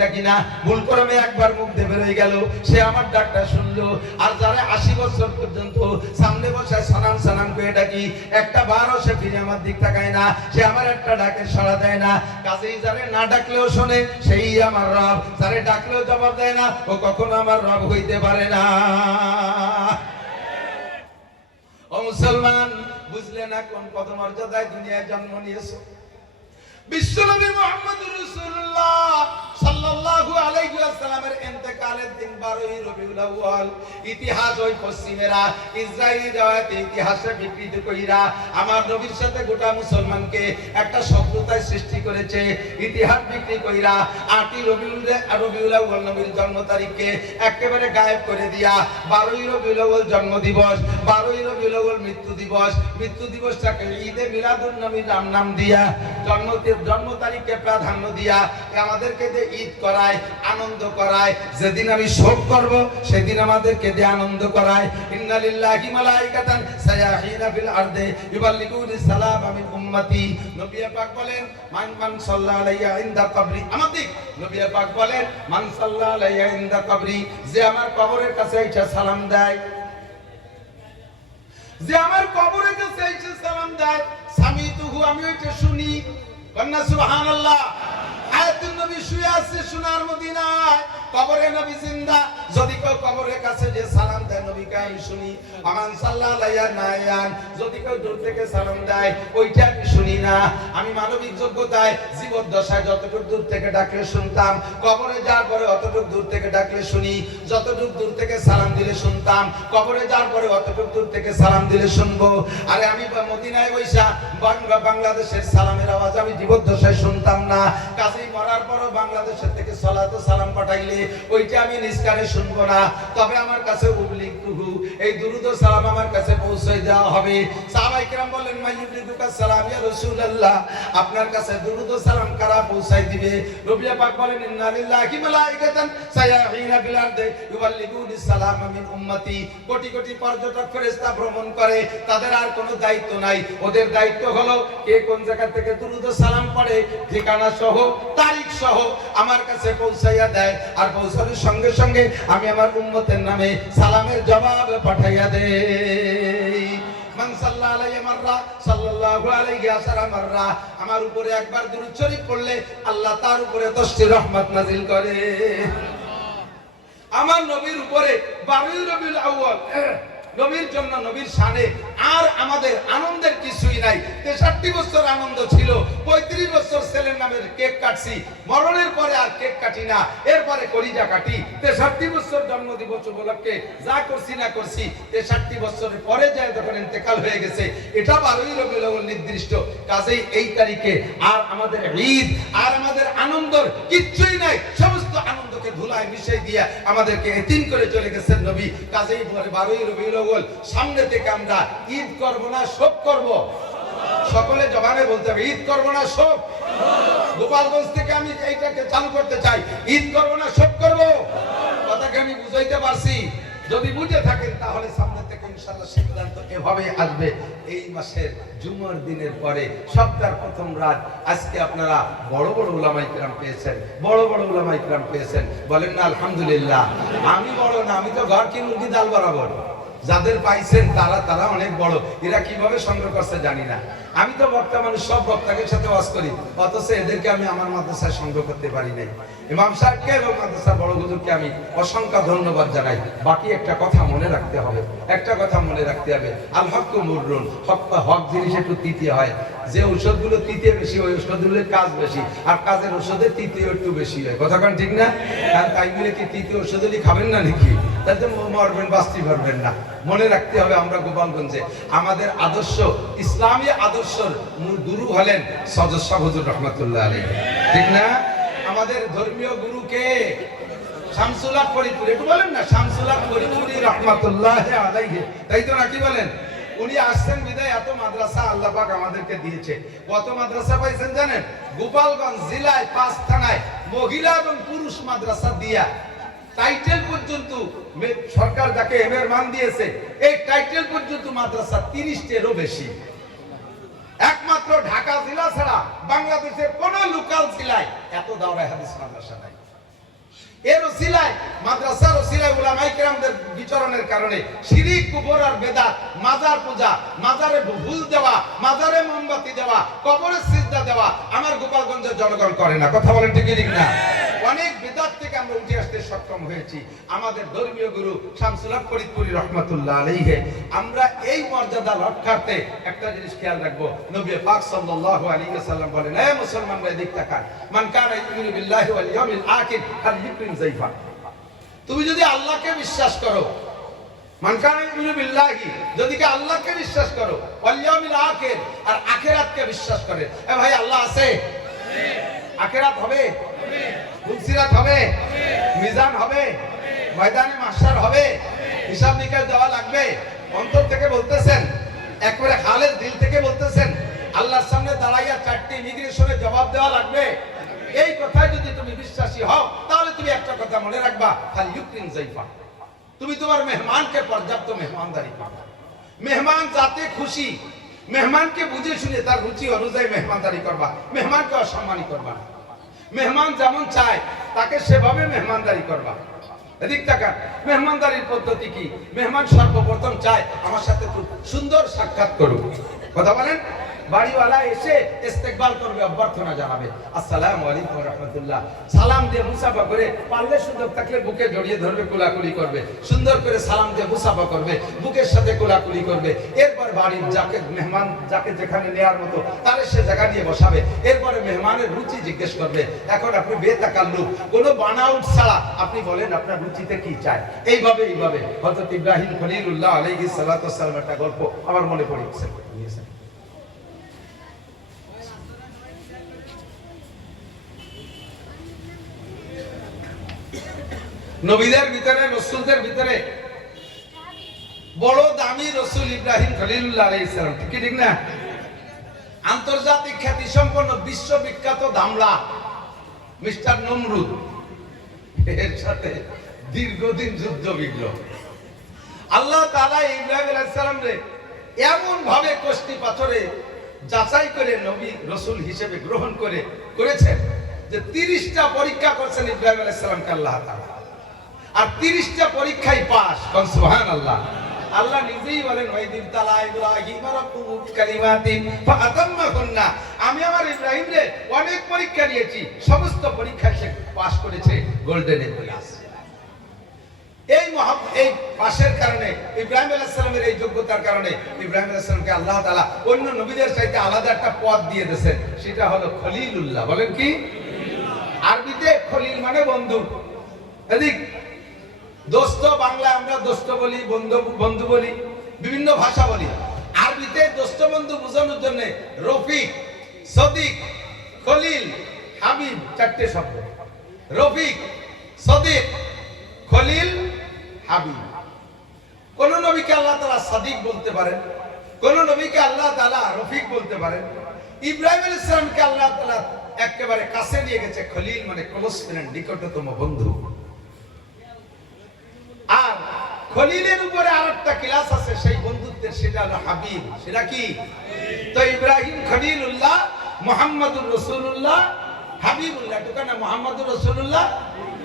ডাকি না, ভুল ক্রমে একবার মুখ দিয়ে বের হয়ে গেল, সে আমার ডাকটা শুনলো। আর যারে 80 বছর পর্যন্ত সামনে বসে সালাম সালাম করে ডাকি, একটা বারও সে ফিরে আমার দিক তাকায় না, সে আমার একটা ডাকে সাড়া দেয় না। কাজেই যারে না ডাকলেও শোনে, সেই আমার রব। যারে ডাকলেও জবাব দেয় না, ও কখনো আমার রব হইতে পারে না। ও মুসলমান, বুঝলে না কোন পদমর্যাদায় দুনিয়ায় জন্ম নিয়েছো? বিশ্বনবী মুহাম্মদুর রাসূলুল্লাহ সাল্লাল্লাহু আলাইহি ওয়াসাল্লামের ইন্তেকালের দিন 12 12ই রবিউল আউয়াল। ইতিহাস ওই পশ্চিমেরা ইসরায়েলি রাওয়াতে ইতিহাসে বিকৃত কইরা আমার নবীর সাথে গোটা মুসলমানকে একটা শত্রুতায় সৃষ্টি করেছে। ইতিহাস বিক্রি কইরা 8ই রবিউল আউয়াল নবীর জন্ম তারিখকে একেবারে গায়েব করে দিয়া 12ই রবিউল আউয়াল জন্ম দিবস, 12ই রবিউল আউয়াল মৃত্যু দিবসটাকে ঈদে মিলাদুন নবীর নাম দিয়া জন্ম তারিখকে প্রাধান্য দিয়া আমাদেরকে যে ঈদ করায়, আনন্দ করায়। যেদিন আমি শোক করব সেদিন আমাদেরকে যে আনন্দ করায়। ইন্না লিল্লাহি মালাইকাতান সায়াহিনা ফিল আরদি ইউবাল্লিগুনিস সালাম মিন উম্মতি। নবী পাক বলেন মান সাল্লাল্লাহু আলাইহি ইনদা কবরি। আমাদের নবী পাক বলেন মান সাল্লাল্লাহু আলাইহি ইনদা কবরি, যে আমার কবরের কাছে এসে সালাম দেয়, যে আমার কবরের কাছে এসে সালাম দেয়, সামিতুহু, আমি ওইটা শুনি। কন্যা সুবহানাল্লাহ। আয়াতুন নবী শুয়ে আছে সোনার মদিনায়, কবরে নবী জিন্দা। যদি কেউ কবরের কাছে যে সালাম দেয় নবীকে আমি শুনি। আমান সাল্লাল্লাহু আলাইহি নায়ান, যদি কেউ দূর থেকে সালাম দেয় ওইটা আমি শুনি না। আমি মানবিক যোগ্যতায় জীবদ্দশায় যতটুকু দূর থেকে ডাকলে শুনতাম, কবরে যাওয়ার পরে অতটুকু দূর থেকে ডাকলে শুনি। যতটুকু দূর থেকে সালাম দিলে শুনতাম, কবরে যাওয়ার পরে অতটুকু দূর থেকে সালাম দিলে শুনবো। আরে আমি মদিনায় বৈশা বাংলাদেশের সালামের আওয়াজ আমি জীবদ্দশায় শুনতাম না। কাজেই মরার পরও বাংলাদেশের থেকে সালাত ও সালাম পাঠাইলে ওইটা আমি নিষ্কারে শুনবো না। তবে আমার কাছে উবলিগুহু, এই দুরূদ ও সালাম আমার কাছে পৌঁছে দেওয়া হবে। সাহাবায়ে কেরাম বলেন মাইয়ুবলিগুকা সালাম ইয়া রাসূলুল্লাহ, আপনার কাছে দুরূদ ও সালাম কারা পৌঁছাই দিবে? নবী পাক বলেন ইন্না লিল্লাহি মালাইকাতান সায়াহিনা ফিল আরদি ইউবাল্লিগুনিস সালাম মিন উম্মতি। কোটি কোটি পর্যটক ফেরেশতা ভ্রমণ করে, তাদের আর কোনো দায়িত্ব নাই। ওদের দায়িত্ব হলো কে কোন জায়গা থেকে দুরূদ ও সালাম পড়ে ঠিকানা সহ তারিখ সহ আমার কাছে পৌঁছাইয়া দেয়। আর পৌঁছানোর সঙ্গে সঙ্গে আমি আমার উম্মতের নামে সালামের জবাব পাঠাইয়া দেই। মান সাল্লাল্লাহু আলাইহি মাররা সাল্লাল্লাহু আলাইহি আশারা মাররা, আমার উপরে একবার দুরূদ শরীফ পড়লে আল্লাহ তার উপরে 10টি রহমত নাযিল করে। আমার নবীর উপরে 12ই রবিউল আউয়াল নবীর জন্য, নবীর শানে আর আমাদের আনন্দের কিছুই নাই। 63 বছর আনন্দ ছিল, 35 বছর ছেলের নামের কেক কাটছি, মরণের পরে আর কেক কাটি না, এরপরে কলিজা কাটি। 63 বছর জন্ম দিবস উপলক্ষে যা করছি না করছি, 63 বছরের পরে যায় যখন ইন্তেকাল হয়ে গেছে, এটা 12ই রবিউল আউয়াল নির্দিষ্ট। কাজেই এই তারিখে আর আমাদের ঈদ আর আমাদের আনন্দর কিচ্ছুই নাই। সমস্ত আনন্দকে ধুলায় মিশিয়ে দিয়ে আমাদেরকে এতিম করে চলে গেছেন নবী। কাজেই 12ই রবিউল আউয়াল সামনে থেকে আমরা ঈদ করব না শোক করব? সকলে জবানে বলতে হবে ঈদ করব না শোক। গোপালগঞ্জ থেকে আমি এইটাকে চালু করতে চাই, ঈদ করব না শোক করব। কথাকে আমি বুঝাইতে পারছি? যদি বুঝে থাকেন তাহলে সামনে থেকে ইনশাআল্লাহ সিদ্ধান্ত এভাবে আসবে। এই মাসের জুমার দিনের পরে সপ্তাহের প্রথম রাত, আজকে আপনারা বড় বড় উলামায়ে কিরাম পেয়েছেন, বড় বড় উলামায়ে কিরাম পেয়েছেন, বলেন না আলহামদুলিল্লাহ। আমি বড় না, আমি তো ঘর কি মুরগি ডাল বরাবর। যাদের পাইছেন তারা অনেক বড়। এরা কিভাবে সংগ্রহ করছে জানি না। আমি তো বক্তা মানুষ, সব বক্তাকে সাথে ওয়াজ করি, অথচ এদেরকে আমি আমার মাদ্রাসায় সংগ্রহ করতে পারি নাই। ইমাম সাহেবকে এবং মাদ্রাসার বড় হুজুরকে আমি অসংখ্য ধন্যবাদ জানাই। বাকি একটা কথা মনে রাখতে হবে, আল হক মুররুন, হক জিনিস একটু তিতে হয়। যে ঔষধগুলো তিতে বেশি, ওই ঔষধগুলোর কাজ বেশি, আর কাজের ঔষধের তিতে একটু বেশি হয়। কথা কান ঠিক না? আর তাই বলে কি তিতে ঔষধই খাবেন না নাকি? তাতে মরবেন, বাঁচতে পারবেন না। মনে রাখতে হবে আমরা গোপালগঞ্জে আমাদের আদর্শ, ইসলামী আদর্শের মূল গুরু হলেন সদর শাহ হুজুর রহমাতুল্লাহ আলাইহি, ঠিক না? আমাদের ধর্মীয় গুরু কে? শামসুল হক ফরিদপুরি। একটু বলেন না, শামসুল হক ফরিদপুরি রহমাতুল্লাহ আলাইহি, তাই তো নাকি বলেন? উনি আসছেন বিদায় এত মাদ্রাসা আল্লাহ পাক আমাদেরকে দিয়েছে। কত মাদ্রাসা পাইছেন জানেন? গোপালগঞ্জ জেলায় 5 থানায় মহিলা এবং পুরুষ মাদ্রাসা দিয়া টাইটেল পর্যন্ত সরকার যাকে এমের মান দিয়েছে, এই টাইটেল পর্যন্ত মাদ্রাসা 30টিরও বেশি। একমাত্র ঢাকা জেলা ছাড়া বাংলাদেশের কোন লোকাল জেলায় এত দাওরায়ে হাদিস মাদ্রাসা নাই। এর ওসিলায়, মাদ্রাসার ওসিলায় উলামায়ে কিরামদের বিচরণের কারণে শিরিক, কুফর আর বেদাত, মাজার পূজা, মাজারে ফুল দেওয়া, মাজারে মোমবাতি দেওয়া, কবরে সিজদা দেওয়া আমার গোপালগঞ্জের জনগণ করে না। কথা বলেন ঠিক না? অনেক বেদাত থেকে আমরা উঠে আসতে সক্ষম হয়েছি আমাদের ধর্মীয় গুরু শামসুল হক ফরিদপুরি রহমাতুল্লাহ আলাইহি। আমরা এই মর্যাদা রক্ষার্থে একটা জিনিস খেয়াল রাখবো। নবী পাক সাল্লাল্লাহু আলাইহি ওয়াসাল্লাম বলেন, হে মুসলমানরা দিক তাকান, মান কানা ইউমিনু বিল্লাহি ওয়াল ইয়াউমিল আখির ফালইউকরিম যায়ফা। তুমি যদি আল্লাহকে বিশ্বাস করো, মান কানা ইউমিনু বিল্লাহি, যদি কি আল্লাহকে বিশ্বাস করো, ওয়াল ইয়াউমিল আখির, আর আখিরাতকে বিশ্বাস করে, এ ভাই আল্লাহ আছে, আখিরাত হবে, ফুলসিরাত হবে, মিজান হবে, ময়দানে মাহশার হবে, হিসাব নিকাশ দেওয়া লাগবে। অন্তর থেকে বলতেছেন, একবারে খালেস দিল থেকে বলতেছেন, আল্লাহর সামনে দাঁড়াইয়া 4টি ইমিগ্রেশনে জবাব দেওয়া লাগবে। এই কথায় যদি তুমি বিশ্বাসী হও, তাহলে তুমি একটা কথা মনে রাখবা, খালি ইউক্রিন জাইফা, তুমি তোমার মেহমানকে পর্যাপ্ত মেহমানদারি করবা। মেহমান যাতে খুশি, মেহমানকে বুঝে শুনে তার রুচি অনুযায়ী মেহমানদারি করবা, মেহমানকে অসম্মানী করবা না। মেহমান যেমন চায় তাকে সেভাবে মেহমানদারি করবা। এদিক তাকান, মেহমানদারির পদ্ধতি কি? মেহমান সর্বপ্রথম চায় আমার সাথে খুব সুন্দর সাক্ষাৎ করুক, কথা বলেন। বাড়িওয়ালা এসে ইস্তেকবাল করবে, অভ্যর্থনা জানাবে, আসসালামু আলাইকুম ওয়া রাহমাতুল্লাহ, সালাম দিয়ে মুসাফা করে, পারলে সুযোগ থাকলে বুকে জড়িয়ে ধরবে, কোলাকুলি করবে, সুন্দর করে সালাম দিয়ে মুসাফা করবে, বুকের সাথে কোলাকুলি করবে। এরপর বাড়ির যাকে মেহমান যাকে যেখানে নেয়ার মতো তারে সে জায়গা নিয়ে বসাবে। এরপরে মেহমানের রুচি জিজ্ঞেস করবে। এখন আপনি বেতাকাল্লুফ, কোনো বানাউট ছাড়া আপনি বলেন আপনার রুচিতে কি চাই। এইভাবে হযরত ইব্রাহিম খলিলুল্লাহ আলাইহিস সালাতু ওয়াস সালাম একটা গল্প আমার মনে পড়েছে। নবীদের ভিতরে, রাসূলদের ভিতরে বড় দামি রাসূল ইব্রাহিম খলিলুল্লাহ আলাইহিস সালাম, ঠিক না? আন্তর্জাতিক খ্যাতি সম্পন্ন বিশ্ববিখ্যাত দামড়া মিস্টার নমরুদ, এর সাথে দীর্ঘদিন যুদ্ধ বিগ্রহ। আল্লাহ তাআলা ইব্রাহিম আলাইহিস সালাম রে এমন ভাবে কষ্টি পাথরে যাচাই করে নবী রাসূল হিসেবে গ্রহণ করেছেন যে 30টা পরীক্ষা করেছেন ইব্রাহিম আলাইহিস সালামকে আল্লাহ তাআলা, আর 30টা পরীক্ষায় পাস। সুবহানাল্লাহ। আল্লাহ নিজেই বলেন, ওয়াইদিন তালা ইব্রাহিম রাব্বুহু বিকালিমাতিন ফাআতাম্মাহুন্না, আমি আমার ইব্রাহিমকে অনেক পরীক্ষা দিয়েছি, সমস্ত পরীক্ষায় সে পাস করেছে, গোল্ডেন প্লাস। এই পাশের কারণে, ইব্রাহিম আলাইহিস সালামের এই যোগ্যতার কারণে ইব্রাহিম আলাইহিস সালামকে আল্লাহ তাআলা অন্য নবীদের চাইতে আলাদা একটা পদ দিয়ে দিয়েছেন, সেটা হলো খলিলুল্লাহ। বলেন কি? আরবিতে খলিল মানে বন্ধু। এদিক দোস্ত, বাংলা আমরা দোস্ত বলি, বন্ধু বলি, বিভিন্ন ভাষা বলি। আরবিতে দোস্ত বন্ধু বোঝানোর জন্য রফিক, সদিক, খলিল, হাবিব 4টে শব্দ। রফিক, সদিক, খলিল, হাবিব। কোন নবীকে আল্লাহ তাআলা সাদিক বলতে পারেন, কোন নবীকে আল্লাহ তাআলা রফিক বলতে পারেন। ইব্রাহিম আলাইহিস সালামকে আল্লাহ তাআলা একেবারে কাছে নিয়ে গেছে, খলিল মানে ক্লোজ ফ্রেন্ড, নিকটতম বন্ধু। আর খলিলের উপরে আরেকটা ক্লাস আছে সেই বন্ধুত্বের, সেটা হলো হাবিব। সেটা কি? তো ইব্রাহিম খলিলুল্লাহ, মুহাম্মাদুর রাসূলুল্লাহ, হাবিবুল্লাহ। তো কেন মুহাম্মাদুর রাসূলুল্লাহ,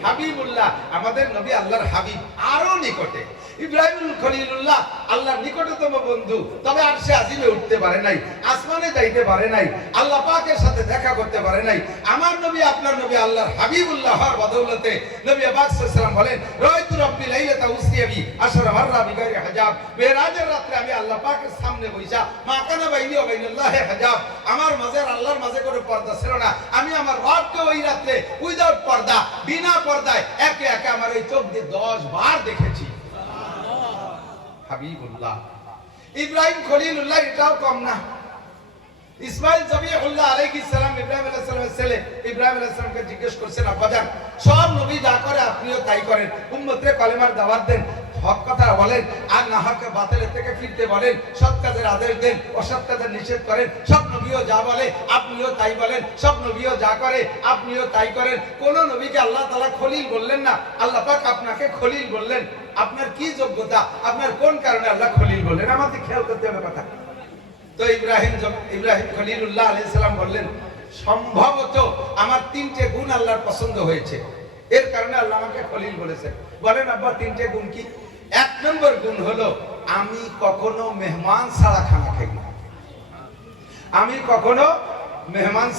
হাবিবুল্লাহ, আমাদের নবী আল্লাহর হাবিব, আরো নিকটে। ইব্রাহিম খলিলুল্লাহ আল্লাহর নিকটতম বন্ধু, তবে আরশে আজিমে উঠতে পারে নাই, আসমানে যাইতে পারে নাই, আল্লাহ পাকের সাথে দেখা করতে পারে নাই। আমার নবী, আপনার নবী আল্লাহর হাবিবুল্লাহ হওয়ার বদৌলতে নবী পাক সাল্লাল্লাহু আলাইহি ওয়াসাল্লাম বলেন, রাআইতু রাব্বি লাইলাতা উসরিয়া বি আশরা মাররা বিগাইরি হিজাব। মেরাজের রাতে আমি আল্লাহ পাকের সামনে বইসা, মা কানা বাইনি ওয়া বাইনাল্লাহি হিজাব, আমার মাঝে আর আল্লাহর মাঝে কোনো পর্দা ছিল না। আমি আমার রবকে ওই রাতে উইদাউট পর্দা, বিনা পর্দায় একে একে আমার এই চোখ দিয়ে 10 বার দেখেছি। হাবিবুল্লাহ ইব্রাহিম খলিলুল্লাহ, এটাও কম না। ইসমাইল জবিহুল্লাহ আলাইহিস সালাম, ইব্রাহিম আলাইহিস সালামের ছেলে, ইব্রাহিম আলাইহিস সালামকে জিজ্ঞেস করছেন, আব্বাজান সব নবী যা করে আপনিও তাই করেন, উম্মতরে কলেমার দাওয়াত দেন, হক কথা বলেন, আর না হক বাতিলের থেকে ফিরতে বলেন, সৎ কাজের আদেশ দেন, অসৎ কাজের নিষেধ করেন। সব নবীও যা বলে আপনিও তাই বলেন, সব নবীও যা করে আপনিও তাই করেন। কোন নবীকে আল্লাহ তাআলা খলিল বললেন না, আল্লাহ পাক আপনাকে খলিল বললেন। আপনার কি যোগ্যতা, আপনার কোন কারণে আল্লাহ খলিল বললেন, আমাদের খেয়াল করতে হবে কথা। তো ইব্রাহিম খলিলুল্লাহ আলাইহিস সালাম বললেন, সম্ভবত আমার 3টে গুণ আল্লাহর পছন্দ হয়েছে, এর কারণে আল্লাহ আমাকে খলিল বলেছে। বলেন আব্বা 3টে গুণ কি? 1 নম্বর গুণ হলো, আমি কখনো মেহমান ছাড়া খানা খাই না। আমি কখনো মেহমান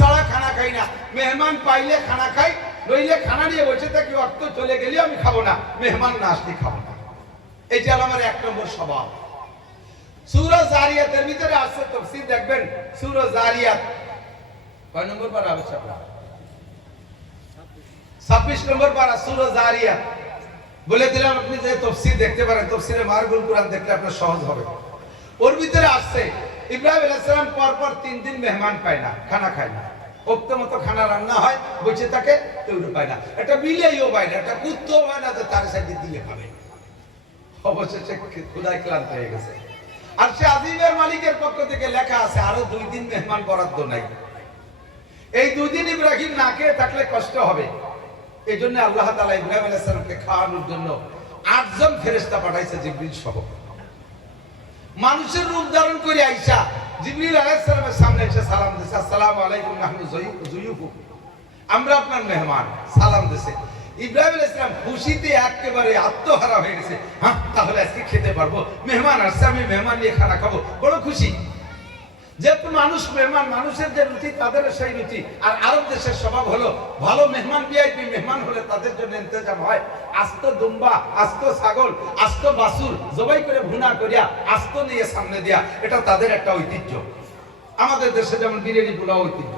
ছাড়া খানা খাই না। মেহমান পাইলে খানা খাই, নইলে খানা নিয়ে বসে থাকি, অর্থ চলে গেলে আমি খাবো না, মেহমান না আসলে খাবো না। এটা হলো আমার 1 নম্বর স্বভাব। সূরা জারিয়াতের ভিতরে আছে, তাফসীর দেখবেন, সূরা জারিয়াত কয় নম্বর পারা হবে? 26 নম্বর পারা সূরা জারিয়াত। বলে দিলাম আপনি যে তাফসীর দেখতে পারেন, তাফসীরে মারগুল কোরআন দেখলে আপনার সহজ হবে। ওর ভিতরে আসছে ইব্রাহিম আলাইহিস সালাম পরপর 3 দিন মেহমান পায় না, খানা খায় না। ওক্ত মতো খানা রান্না হয়, বসে থাকে, কেউ পায় না। একটা বিলেইও পায় না, একটা কুত্তাও পায় না যে তার সাইডে দিলে খাবে। অবশেষে ক্ষুধায় ক্লান্ত হয়ে গেছে। আর সে আজিমের মালিকের পক্ষ থেকে লেখা আছে আরো 2 দিন মেহমান বরাদ্দ নাই। এই 2 দিন ইব্রাহিম না খেয়ে থাকলে কষ্ট হবে। এই জন্য আল্লাহ তাআলা ইব্রাহিম আলাইহিস সালামকে খাওয়ানোর জন্য 8 জন ফেরেশতা পাঠাইছে, জিবরিল সহ। মানুষের রূপ ধারণ করে আইসা জিবরিল আলাইহিস সালামের সামনে এসে সালাম দিয়েছে, আসসালামু আলাইকুম নাহনু যুয়ুফু, আমরা আপনার মেহমান, সালাম দিয়েছে। ইব্রাহিম আলাইহিস সালাম খুশিতে একেবারে আত্মহারা হয়ে গেছে। হ্যাঁ, তাহলে আজকে খেতে পারবো, মেহমান আসছে, আমি মেহমান নিয়ে খানা খাবো, বড় খুশি। যেহেতু মানুষ মেহমান, মানুষের যে রুচি তাদের সেই রুচি। আর আরব দেশের স্বভাব হলো ভালো মেহমান, ভিআইপি মেহমান হলে তাদের জন্য ইন্তজাম হয় আস্ত দুম্বা, আস্ত ছাগল, আস্ত বাছুর জবাই করে ভুনা করিয়া আস্ত নিয়ে সামনে দিয়া, এটা তাদের একটা ঐতিহ্য। আমাদের দেশে যেমন বিরিয়ানি পোলাও ঐতিহ্য।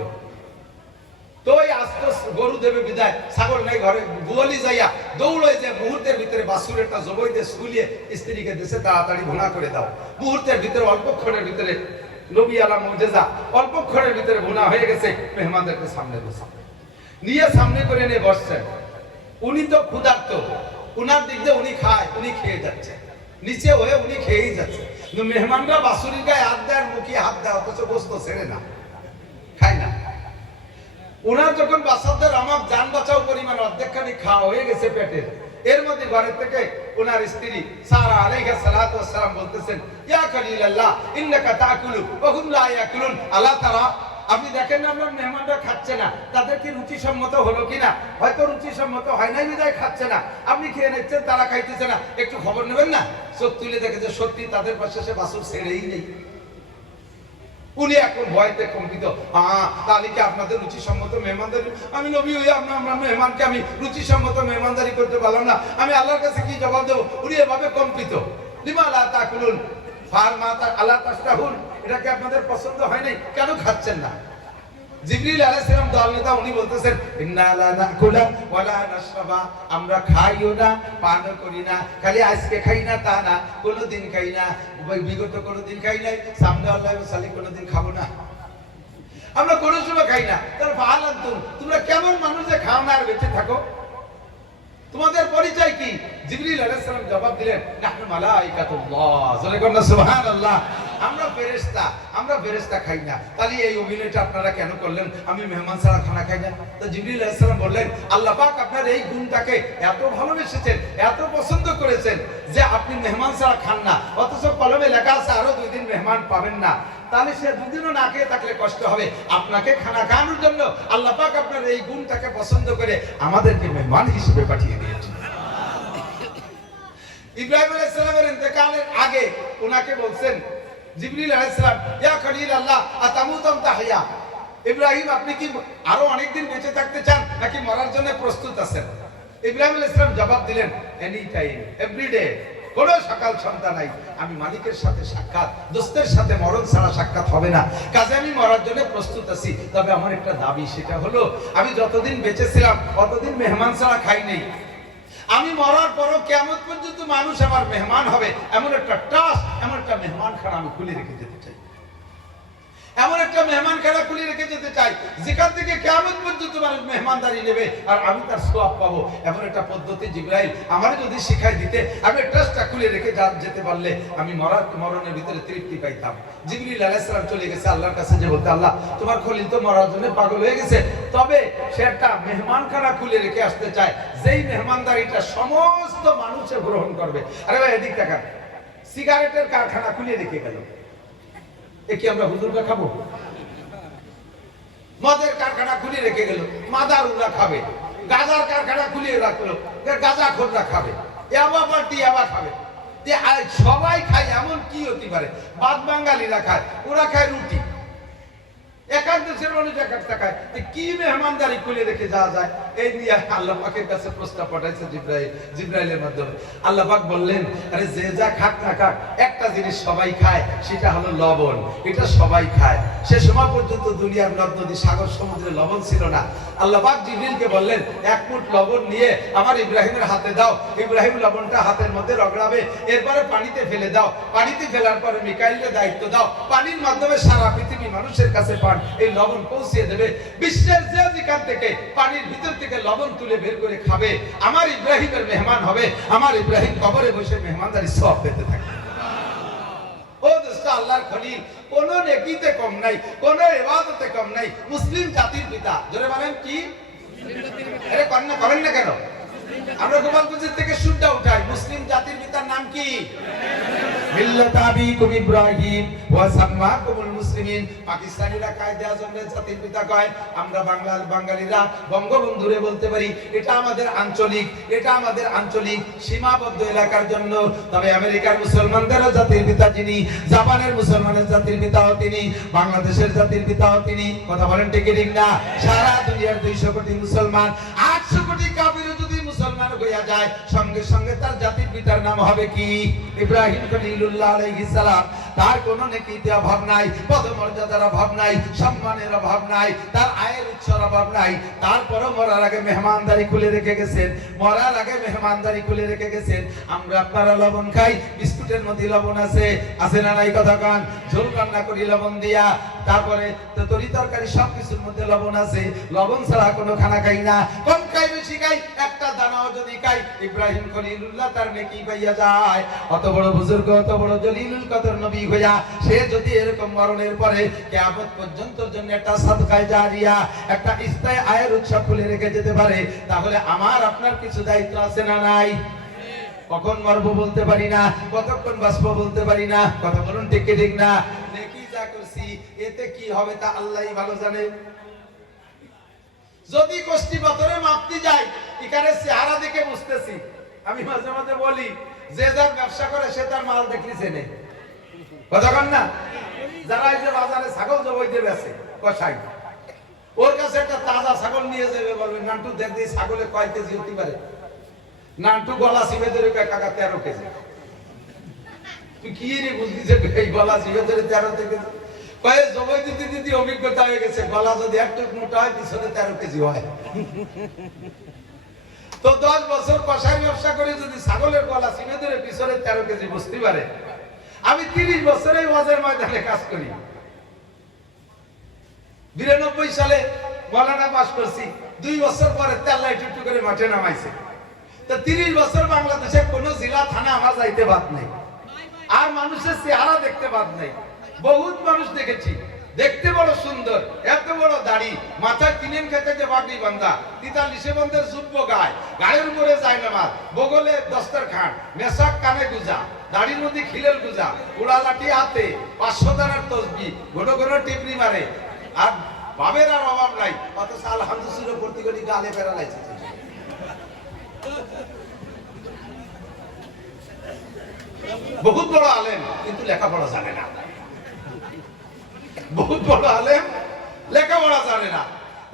তো ওই আস্ত গরু দেবে বিদায়, ছাগল নাই ঘরে, গোয়ালি যাইয়া দৌড়ে যে মুহূর্তের ভিতরে বাছুর একটা জবাই দিয়ে শুলিয়ে স্ত্রীকে দেশে তাড়াতাড়ি ভুনা করে দাও। মুহূর্তের ভিতরে, অল্পক্ষণের ভিতরে নবী আলা মুজিজা, অল্পক্ষণের ভিতরে ভুনা হয়ে গেছে। মেহমানদেরকে সামনে বসে নিয়ে সামনে করে নিয়ে বসছেন। উনি তো ক্ষুধার্ত, উনার দিক দিয়ে উনি খায়, উনি খেয়ে যাচ্ছে, নিচে হয়ে উনি খেয়েই যাচ্ছে। কিন্তু মেহমানরা বাছুরির গায়ে হাত দেয়, মুখে হাত দেয়, অথচ গোস্ত ছেড়ে না, খায় না। উনার যখন বাচ্চাদের আমার জান বাঁচাও পরিমাণ অর্ধেকখানি খাওয়া হয়ে গেছে পেটের, এর মধ্যে ঘরের থেকে ওনার স্ত্রী সারা আলাইহা সালাতু ওয়াস সালাম বলতেছেন, ইয়া খলিলাল্লাহ ইন্নাকা তাকুলু ওয়া হুম লা ইয়াকুলুন, আলা তারা, আপনি দেখেন না আপনার মেহমানরা খাচ্ছে না, তাদের কি রুচি সম্মত হলো কিনা? হয়তো রুচি সম্মত হয় নাই বিধায় খাচ্ছে না। আপনি খেয়ে নিচ্ছেন, তারা খাইতেছে না, একটু খবর নেবেন না? চোখ তুলে দেখে যে সত্যি তাদের পাশে সে বাছুর ছেড়েই নেই। উনি এখন ভয়তে কম্পিত। তাহলে কি আপনাদের রুচি সম্মত মেহমানদারি? আমি নবী হয়ে আপনার মেহমানকে আমি রুচি সম্মত মেহমানদারি করতে পারলাম না, আমি আল্লাহর কাছে কি জবাব দেবো? উনি এভাবে কম্পিত। লিমা লা তাকুলুন ফারমা আল্লাহ তাশতাহুন, এটা কি আপনাদের পছন্দ হয় নাই? কেন খাচ্ছেন না? জিবরিল আলাইহিস সালাম দল নেতা, উনি বলতেছেন, ইন্না লা নাকুলা ওয়া লা নাশরাবা, আমরা খাইও না, পানও করি না। খালি আজকে খাই না তা না, কোনোদিন খাই না, বিগত কোনোদিন খাই নাই, সামনে আল্লাহ সালি কোনোদিন খাবো না, আমরা কোনো সময় খাই না। তার ফাআলাতুম, তোমরা কেমন মানুষ যে খাও না আর বেঁচে থাকো? তোমাদের পরিচয় কি? জিবরিল আলাইহিস সালাম জবাব দিলেন, নাহনু মালাইকাতুল্লাহ, জোরে বলুন সুবহানাল্লাহ, আমরা ফেরেশতা, আমরা ফেরেশতা খাই না। তাহলে এই অভিনয়টা আপনারা কেন করলেন? আমি মেহমান ছাড়া খানা খাই না। তো জিবরিল আলাইহিস সালাম বললেন, আল্লাহ পাক আপনার এই গুণটাকে এত ভালোবেসেছেন, এত পছন্দ করেছেন যে আপনি মেহমান ছাড়া খান না, অথচ কলমে লেখা আছে আরো 2 দিন মেহমান পাবেন না। তাহলে সে 2 দিনও না খেয়ে থাকলে কষ্ট হবে। আপনাকে খানা খাওয়ানোর জন্য আল্লাহ পাক আপনার এই গুণটাকে পছন্দ করে আমাদেরকে মেহমান হিসেবে পাঠিয়ে দিয়েছেন। ইব্রাহিম আলাইহিস সালামের ইন্তেকালের আগে ওনাকে বলছেন জিবরিল আলাইহিস সালাম, ইয়া খলিলাল্লাহ আতামুতাম তাহিয়া, ইব্রাহিম আপনি কি আরো অনেক দিন বেঁচে থাকতে চান নাকি মরার জন্য প্রস্তুত আছেন? ইব্রাহিম আলাইহিস সালাম জবাব দিলেন, এনি টাইম, এভরিডে, কোনো সকাল সন্ধ্যা নাই, আমি মালিকের সাথে সাক্ষাৎ, দোস্তের সাথে মরণ ছাড়া সাক্ষাৎ হবে না, কাজে আমি মরার জন্য প্রস্তুত আছি। তবে আমার একটা দাবি, সেটা হলো আমি যতদিন বেঁচে ছিলাম ততদিন মেহমান ছাড়া খাই নাই। আমি মরার পরও কিয়ামত পর্যন্ত মানুষ আমার মেহমান হবে, এমন একটা টাস, এমন একটা মেহমানখানা আমি খুলে রেখে যেতে চাই, এমন একটা মেহমানখানা খুলে রেখে যেতে চাই যেখান থেকে কিয়ামত পর্যন্ত মানুষ মেহমানদারি নেবে আর আমি তার সওয়াব পাবো। এমন একটা পদ্ধতি জিবরাইল আমার যদি শিখাই দিতে, আমি ট্রাস্টটা খুলে রেখে যেতে পারলে আমি মরণের ভিতরে তৃপ্তি পাইতাম। জিবরিল আলাইহিস সালাম চলে গেছে আল্লাহর কাছে, যে বলতে, আল্লাহ তোমার খলিল তো মরার জন্য পাগল হয়ে গেছে, তবে সে একটা মেহমানখানা খুলে রেখে আসতে চায়, যেই মেহমানদারিটা সমস্ত মানুষে গ্রহণ করবে। আরে ভাই এদিক দেখান, সিগারেটের কারখানা খুলে রেখে গেল, এ কি আমরা হুজুররা খাবো? মদের কারখানা খুলে রেখে গেল, মাদারুরা খাবে। গাজার কারখানা খুলে রাখলো, গাজাখোররা খাবে। ইয়াবা পার্টি ইয়াবা খাবে, সবাই খায়, এমন কি হতে পারে? বাদ বাঙালিরা খায়, ওরা খায় রুটি। এক এক দেশের মানুষ এক এক টাকায় কি মেহমানদারি খুলে রেখে যাওয়া যায়, এই নিয়ে আল্লাহ পাকের কাছে প্রস্তাব পাঠাইছে জিব্রাইলের মাধ্যমে। আল্লাহ পাক বললেন, আরে যে যা খাক না খাক, একটা জিনিস সবাই খায়, সেটা হলো লবণ। এটা সবাই খায়। সে সময় পর্যন্ত দুনিয়ার নদ নদী সাগর সমুদ্রে লবণ ছিল না। আল্লাহ পাক জিবরিলকে বললেন, এক মুঠ লবণ নিয়ে আমার ইব্রাহিমের হাতে দাও। ইব্রাহিম লবণটা হাতের মধ্যে রগড়াবে, এরপরে পানিতে ফেলে দাও। পানিতে ফেলার পরে মিকাইলের দায়িত্ব দাও, পানির মাধ্যমে সারা পৃথিবী মানুষের কাছে এই লবণ পৌঁছে দেবে। বিশ্বের যে যেখান থেকে পানির ভিতর থেকে লবণ তুলে বের করে খাবে, আমার ইব্রাহিমের মেহমান হবে। আমার ইব্রাহিম কবরে বসে মেহমানদারি সওয়াব পেতে থাকবে। ও দোস্ত, আল্লাহর খলিল কোন নেকিতে কম নাই, কোন ইবাদতে কম নাই। মুসলিম জাতির পিতা, জোরে বলেন কি? আরে কন্যা করেন না কেন? আমরা গোপালগঞ্জ থেকে সুরটা উঠাই। মুসলিম জাতির পিতার নাম কি? মিল্লাত আবিকুম ইব্রাহিম ওয়া সাম্মাকুমুল মুসলিমিন। পাকিস্তানিরা কায়দে আজমের জাতির পিতা কয়, আমরা বাঙালিরা বঙ্গবন্ধুরে বলতে পারি। এটা আমাদের আঞ্চলিক, এটা আমাদের আঞ্চলিক সীমাবদ্ধ এলাকার জন্য। তবে আমেরিকার মুসলমানদেরও জাতির পিতা যিনি, জাপানের মুসলমানের জাতির পিতাও তিনি, বাংলাদেশের জাতির পিতাও তিনি। কথা বলেন ঠিক ঠিক না? সারা দুনিয়ার 200 কোটি মুসলমান, 800 কোটি কাফির যদি মুসলমান হইয়া যায়, সঙ্গে সঙ্গে তার জাতির পিতার নাম হবে কি? ইব্রাহিম খলিলুল্লাহ আলাইহিস সালাম। তার কোনো নেকিতে অভাব নাই, পদমর্যাদার অভাব নাই, সম্মানের অভাব নাই, তার আয়ের উৎসের অভাব নাই। তারপরও মরার আগে মেহমানদারি খুলে রেখে গেছেন, মরার আগে মেহমানদারি খুলে রেখে গেছেন। আমরা আপনারা লবণ খাই, বিস্কুটের মধ্যে লবণ আছে, আছে না নাই? কথা কান। ঝোল রান্না করি লবণ দিয়া, তারপরে তরি তরকারি সবকিছুর মধ্যে লবণ আছে। লবণ ছাড়া কোনো খানা খাই না। কম খাই বেশি খাই, একটা দানাও যদি খাই, ইব্রাহিম খলিলুল্লাহ তার নেকি পাইয়া যায়। অত বড় বুজুর্গ, অত বড় জলিলুল কদর নবী হইয়া সে যদি এরকম মরণের পরে কিয়ামত পর্যন্ত জন্য একটা সাদকায়ে জারিয়া, একটা স্থায়ী আয়ের উৎস খুলে রেখে যেতে পারে, তাহলে আমার আপনার কিছু দায়িত্ব আছে না নাই? কখন মরবো বলতে পারি না, কতক্ষণ বাঁচবো বলতে পারি না। কথা বলুন ঠিক কি ঠিক না? নেকি যা করছি এতে কি হবে তা আল্লাহই ভালো জানে। যদি কষ্টি পাথরে মাপতে যাই, এখানে চেহারা দেখে বুঝতেছি। আমি মাঝে মাঝে বলি, যে যার ব্যবসা করে সে তার মাল দেখলি চেনে। কথা কন না? যারা এই যে বাজারে ছাগল জবাইতে বেচে কসাই, ওর কাছে একটা তাজা ছাগল নিয়ে যাবে, বলবে নান্টু দেখ দিয়ে ছাগলে কয় কেজি হতে পারে। নান্টু গলা চিপে ধরে কয় কাকা 13 কেজি। তুই কি রে বুঝলি যে এই গলা চিপে ধরে 13 কেজি? কয়ে জবাই দিতে দিতে অভিজ্ঞতা হয়ে গেছে, গলা যদি একটু মোটা হয় পিছনে 13 কেজি হয়। তো 10 বছর কসাই ব্যবসা করে যদি ছাগলের গলা চিপে ধরে পিছনে 13 কেজি বুঝতে পারে। আমি 30 বছরে ওয়াজের ময়দানে কাজ করি। 92 সালে মৌলানা পাস করছি। 2 বছর পরে তেল্লা একটু করে মাঠে নামাইছে। তো 30 বছর বাংলাদেশের কোন জেলা থানা আমার যাইতে বাদ নাই, আর মানুষের চেহারা দেখতে বাদ নাই। বহুত মানুষ দেখেছি, দেখতে বড় সুন্দর, এত বড় দাড়ি, মাথায় তিনেন খেতে যে বাগড়ি বান্ধা, 43 বন্ধের যুব্য গায়, গায়ের উপরে যায় নামাজ, বগলে দস্তরখান, মেশাক কানে গুজা, দাড়ির মধ্যে খিলের গুজা, উড়া লাঠি হাতে, 500 দানার তসবি, ঘন ঘন টিপনি মারে, আর বাবের আর অভাব নাই। অথচ আলহামদুলিল্লাহ ভর্তি করে গালে ফেরা লাইছে। বহুত বড় আলেম কিন্তু লেখাপড়া জানে না। বহুত বড় আলেম লেখাপড়া জানে না।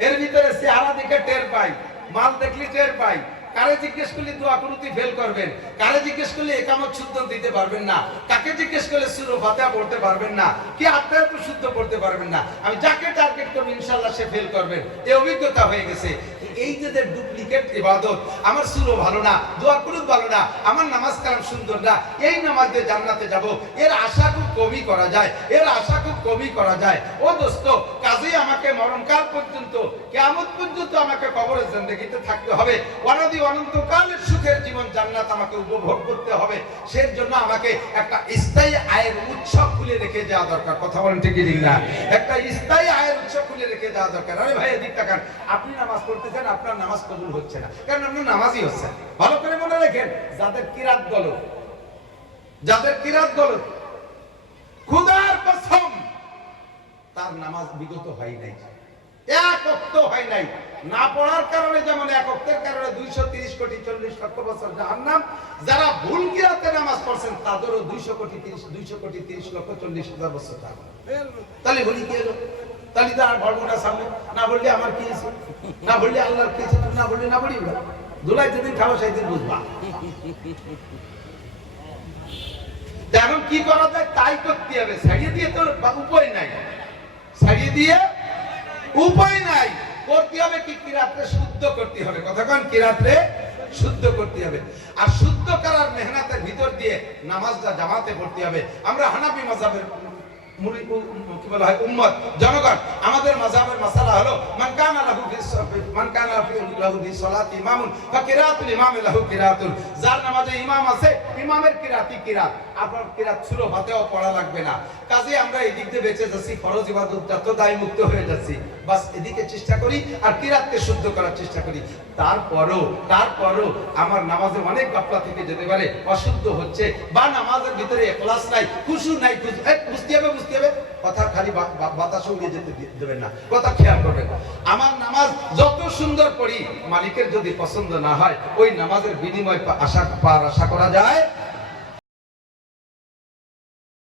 এর ভিতরে চেহারা দেখে টের পাই, মাল দেখলি টের পাই। কারে জিজ্ঞেস করলে দোয়া কুনুতি ফেল করবেন, কারে জিজ্ঞেস করলে একামত শুদ্ধ দিতে পারবেন না, কাকে জিজ্ঞেস করলে সূরা ফাতিহা পড়তে পারবেন না, কি আত্মায়াত শুদ্ধ পড়তে পারবেন না। আমি যাকে টার্গেট করব ইনশাআল্লাহ সে ফেল করবেন, এই অভিজ্ঞতা হয়ে গেছে। এই যে ডুপ্লিকেট ইবাদত, আমার সূরা ভালো না, দোয়া কুনুত ভালো না, আমার নামাজ কালাম সুন্দর না, এই নামাজ দিয়ে জান্নাতে যাব, এর আশা খুব কমই করা যায়, এর আশা খুব কমই করা যায়। ও দোস্ত, কাজেই আমাকে মরণকাল পর্যন্ত, কিয়ামত পর্যন্ত আমাকে কবরের জিন্দেগিতে থাকতে হবে। অনদি অনন্তকালের সুখের জীবন জান্নাত আমাকে উপভোগ করতে হবে। সেই জন্য আমাকে একটা স্থায়ী আয়ের উৎস খুলে রেখে যাওয়া দরকার। কথা বলেন ঠিক কি না? একটা স্থায়ী আয়ের উৎস খুলে রেখে যাওয়া দরকার। আরে ভাই এদিক তাকান, আপনি নামাজ পড়তেছেন, আপনার নামাজ কবুল হচ্ছে না, কারণ আপনার নামাজই হচ্ছে না। ভালো করে মনে রাখেন, যাদের কিরাত গলত, যাদের কিরাত গলত, খোদার কসম তার নামাজ বিগত হয় নাই, এক ওয়াক্ত হয় নাই। না পড়ার কারণে যেমন এক ওয়াক্তের কারণে 230 কোটি 40 লক্ষ বছর জাহান্নাম, যারা ভুল কিরাতে নামাজ পড়ছেন তাদেরও 200 কোটি 30 লক্ষ 40 হাজার বছর জাহান্নাম। তাহলে ভুলি কি হলো? তাহলে তো আর ভরবটা সামনে না বললে আমার কি আছে, না বললে আল্লাহর কি আছে, তুমি না বললে না বলি ধুলাই যেদিন খাবো সেই দিন বুঝবা। এখন কি করা যায় তাই করতে হবে, ছাড়িয়ে দিয়ে তো উপায় নাই, ছাড়িয়ে দিয়ে উপায় নাই, করতে হবে কি কিরাতে শুদ্ধ করতে হবে, কথাক্ষণ কিরাতে শুদ্ধ করতে হবে। আর শুদ্ধ করার মেহনতের ভিতর দিয়ে নামাজটা জামাতে পড়তে হবে। আমরা হানাফি মাযহাবের কি বলা হয় উম্মত জনগণ, আমাদের মাযহাবের মাসালা হলো মান কানা লাহু ফি সালাতি ইমামুন ফাকিরাতুল ইমামি লাহু কিরাতুন, যার নামাজে ইমাম আছে ইমামের কিরাতি কিরাত, আপনার কিরাত ছিল হাতেও পড়া লাগবে না। কাজে আমরা এদিক দিয়ে বেঁচে যাচ্ছি, ফরজ ইবাদতটা তো দায় মুক্ত হয়ে যাচ্ছি, বাস এদিকে চেষ্টা করি আর কিরাতকে শুদ্ধ করার চেষ্টা করি। তারপরও আমার নামাজে অনেক গাফলা থেকে যেতে পারে, অশুদ্ধ হচ্ছে বা নামাজের ভিতরে ইখলাস নাই, খুশু নাই, বুঝতে হবে কথা খালি বাতাস উড়িয়ে যেতে দেবেন না, কথা খেয়াল করবেন। আমার নামাজ যত সুন্দর পড়ি মালিকের যদি পছন্দ না হয় ওই নামাজের বিনিময় আশা করা যায়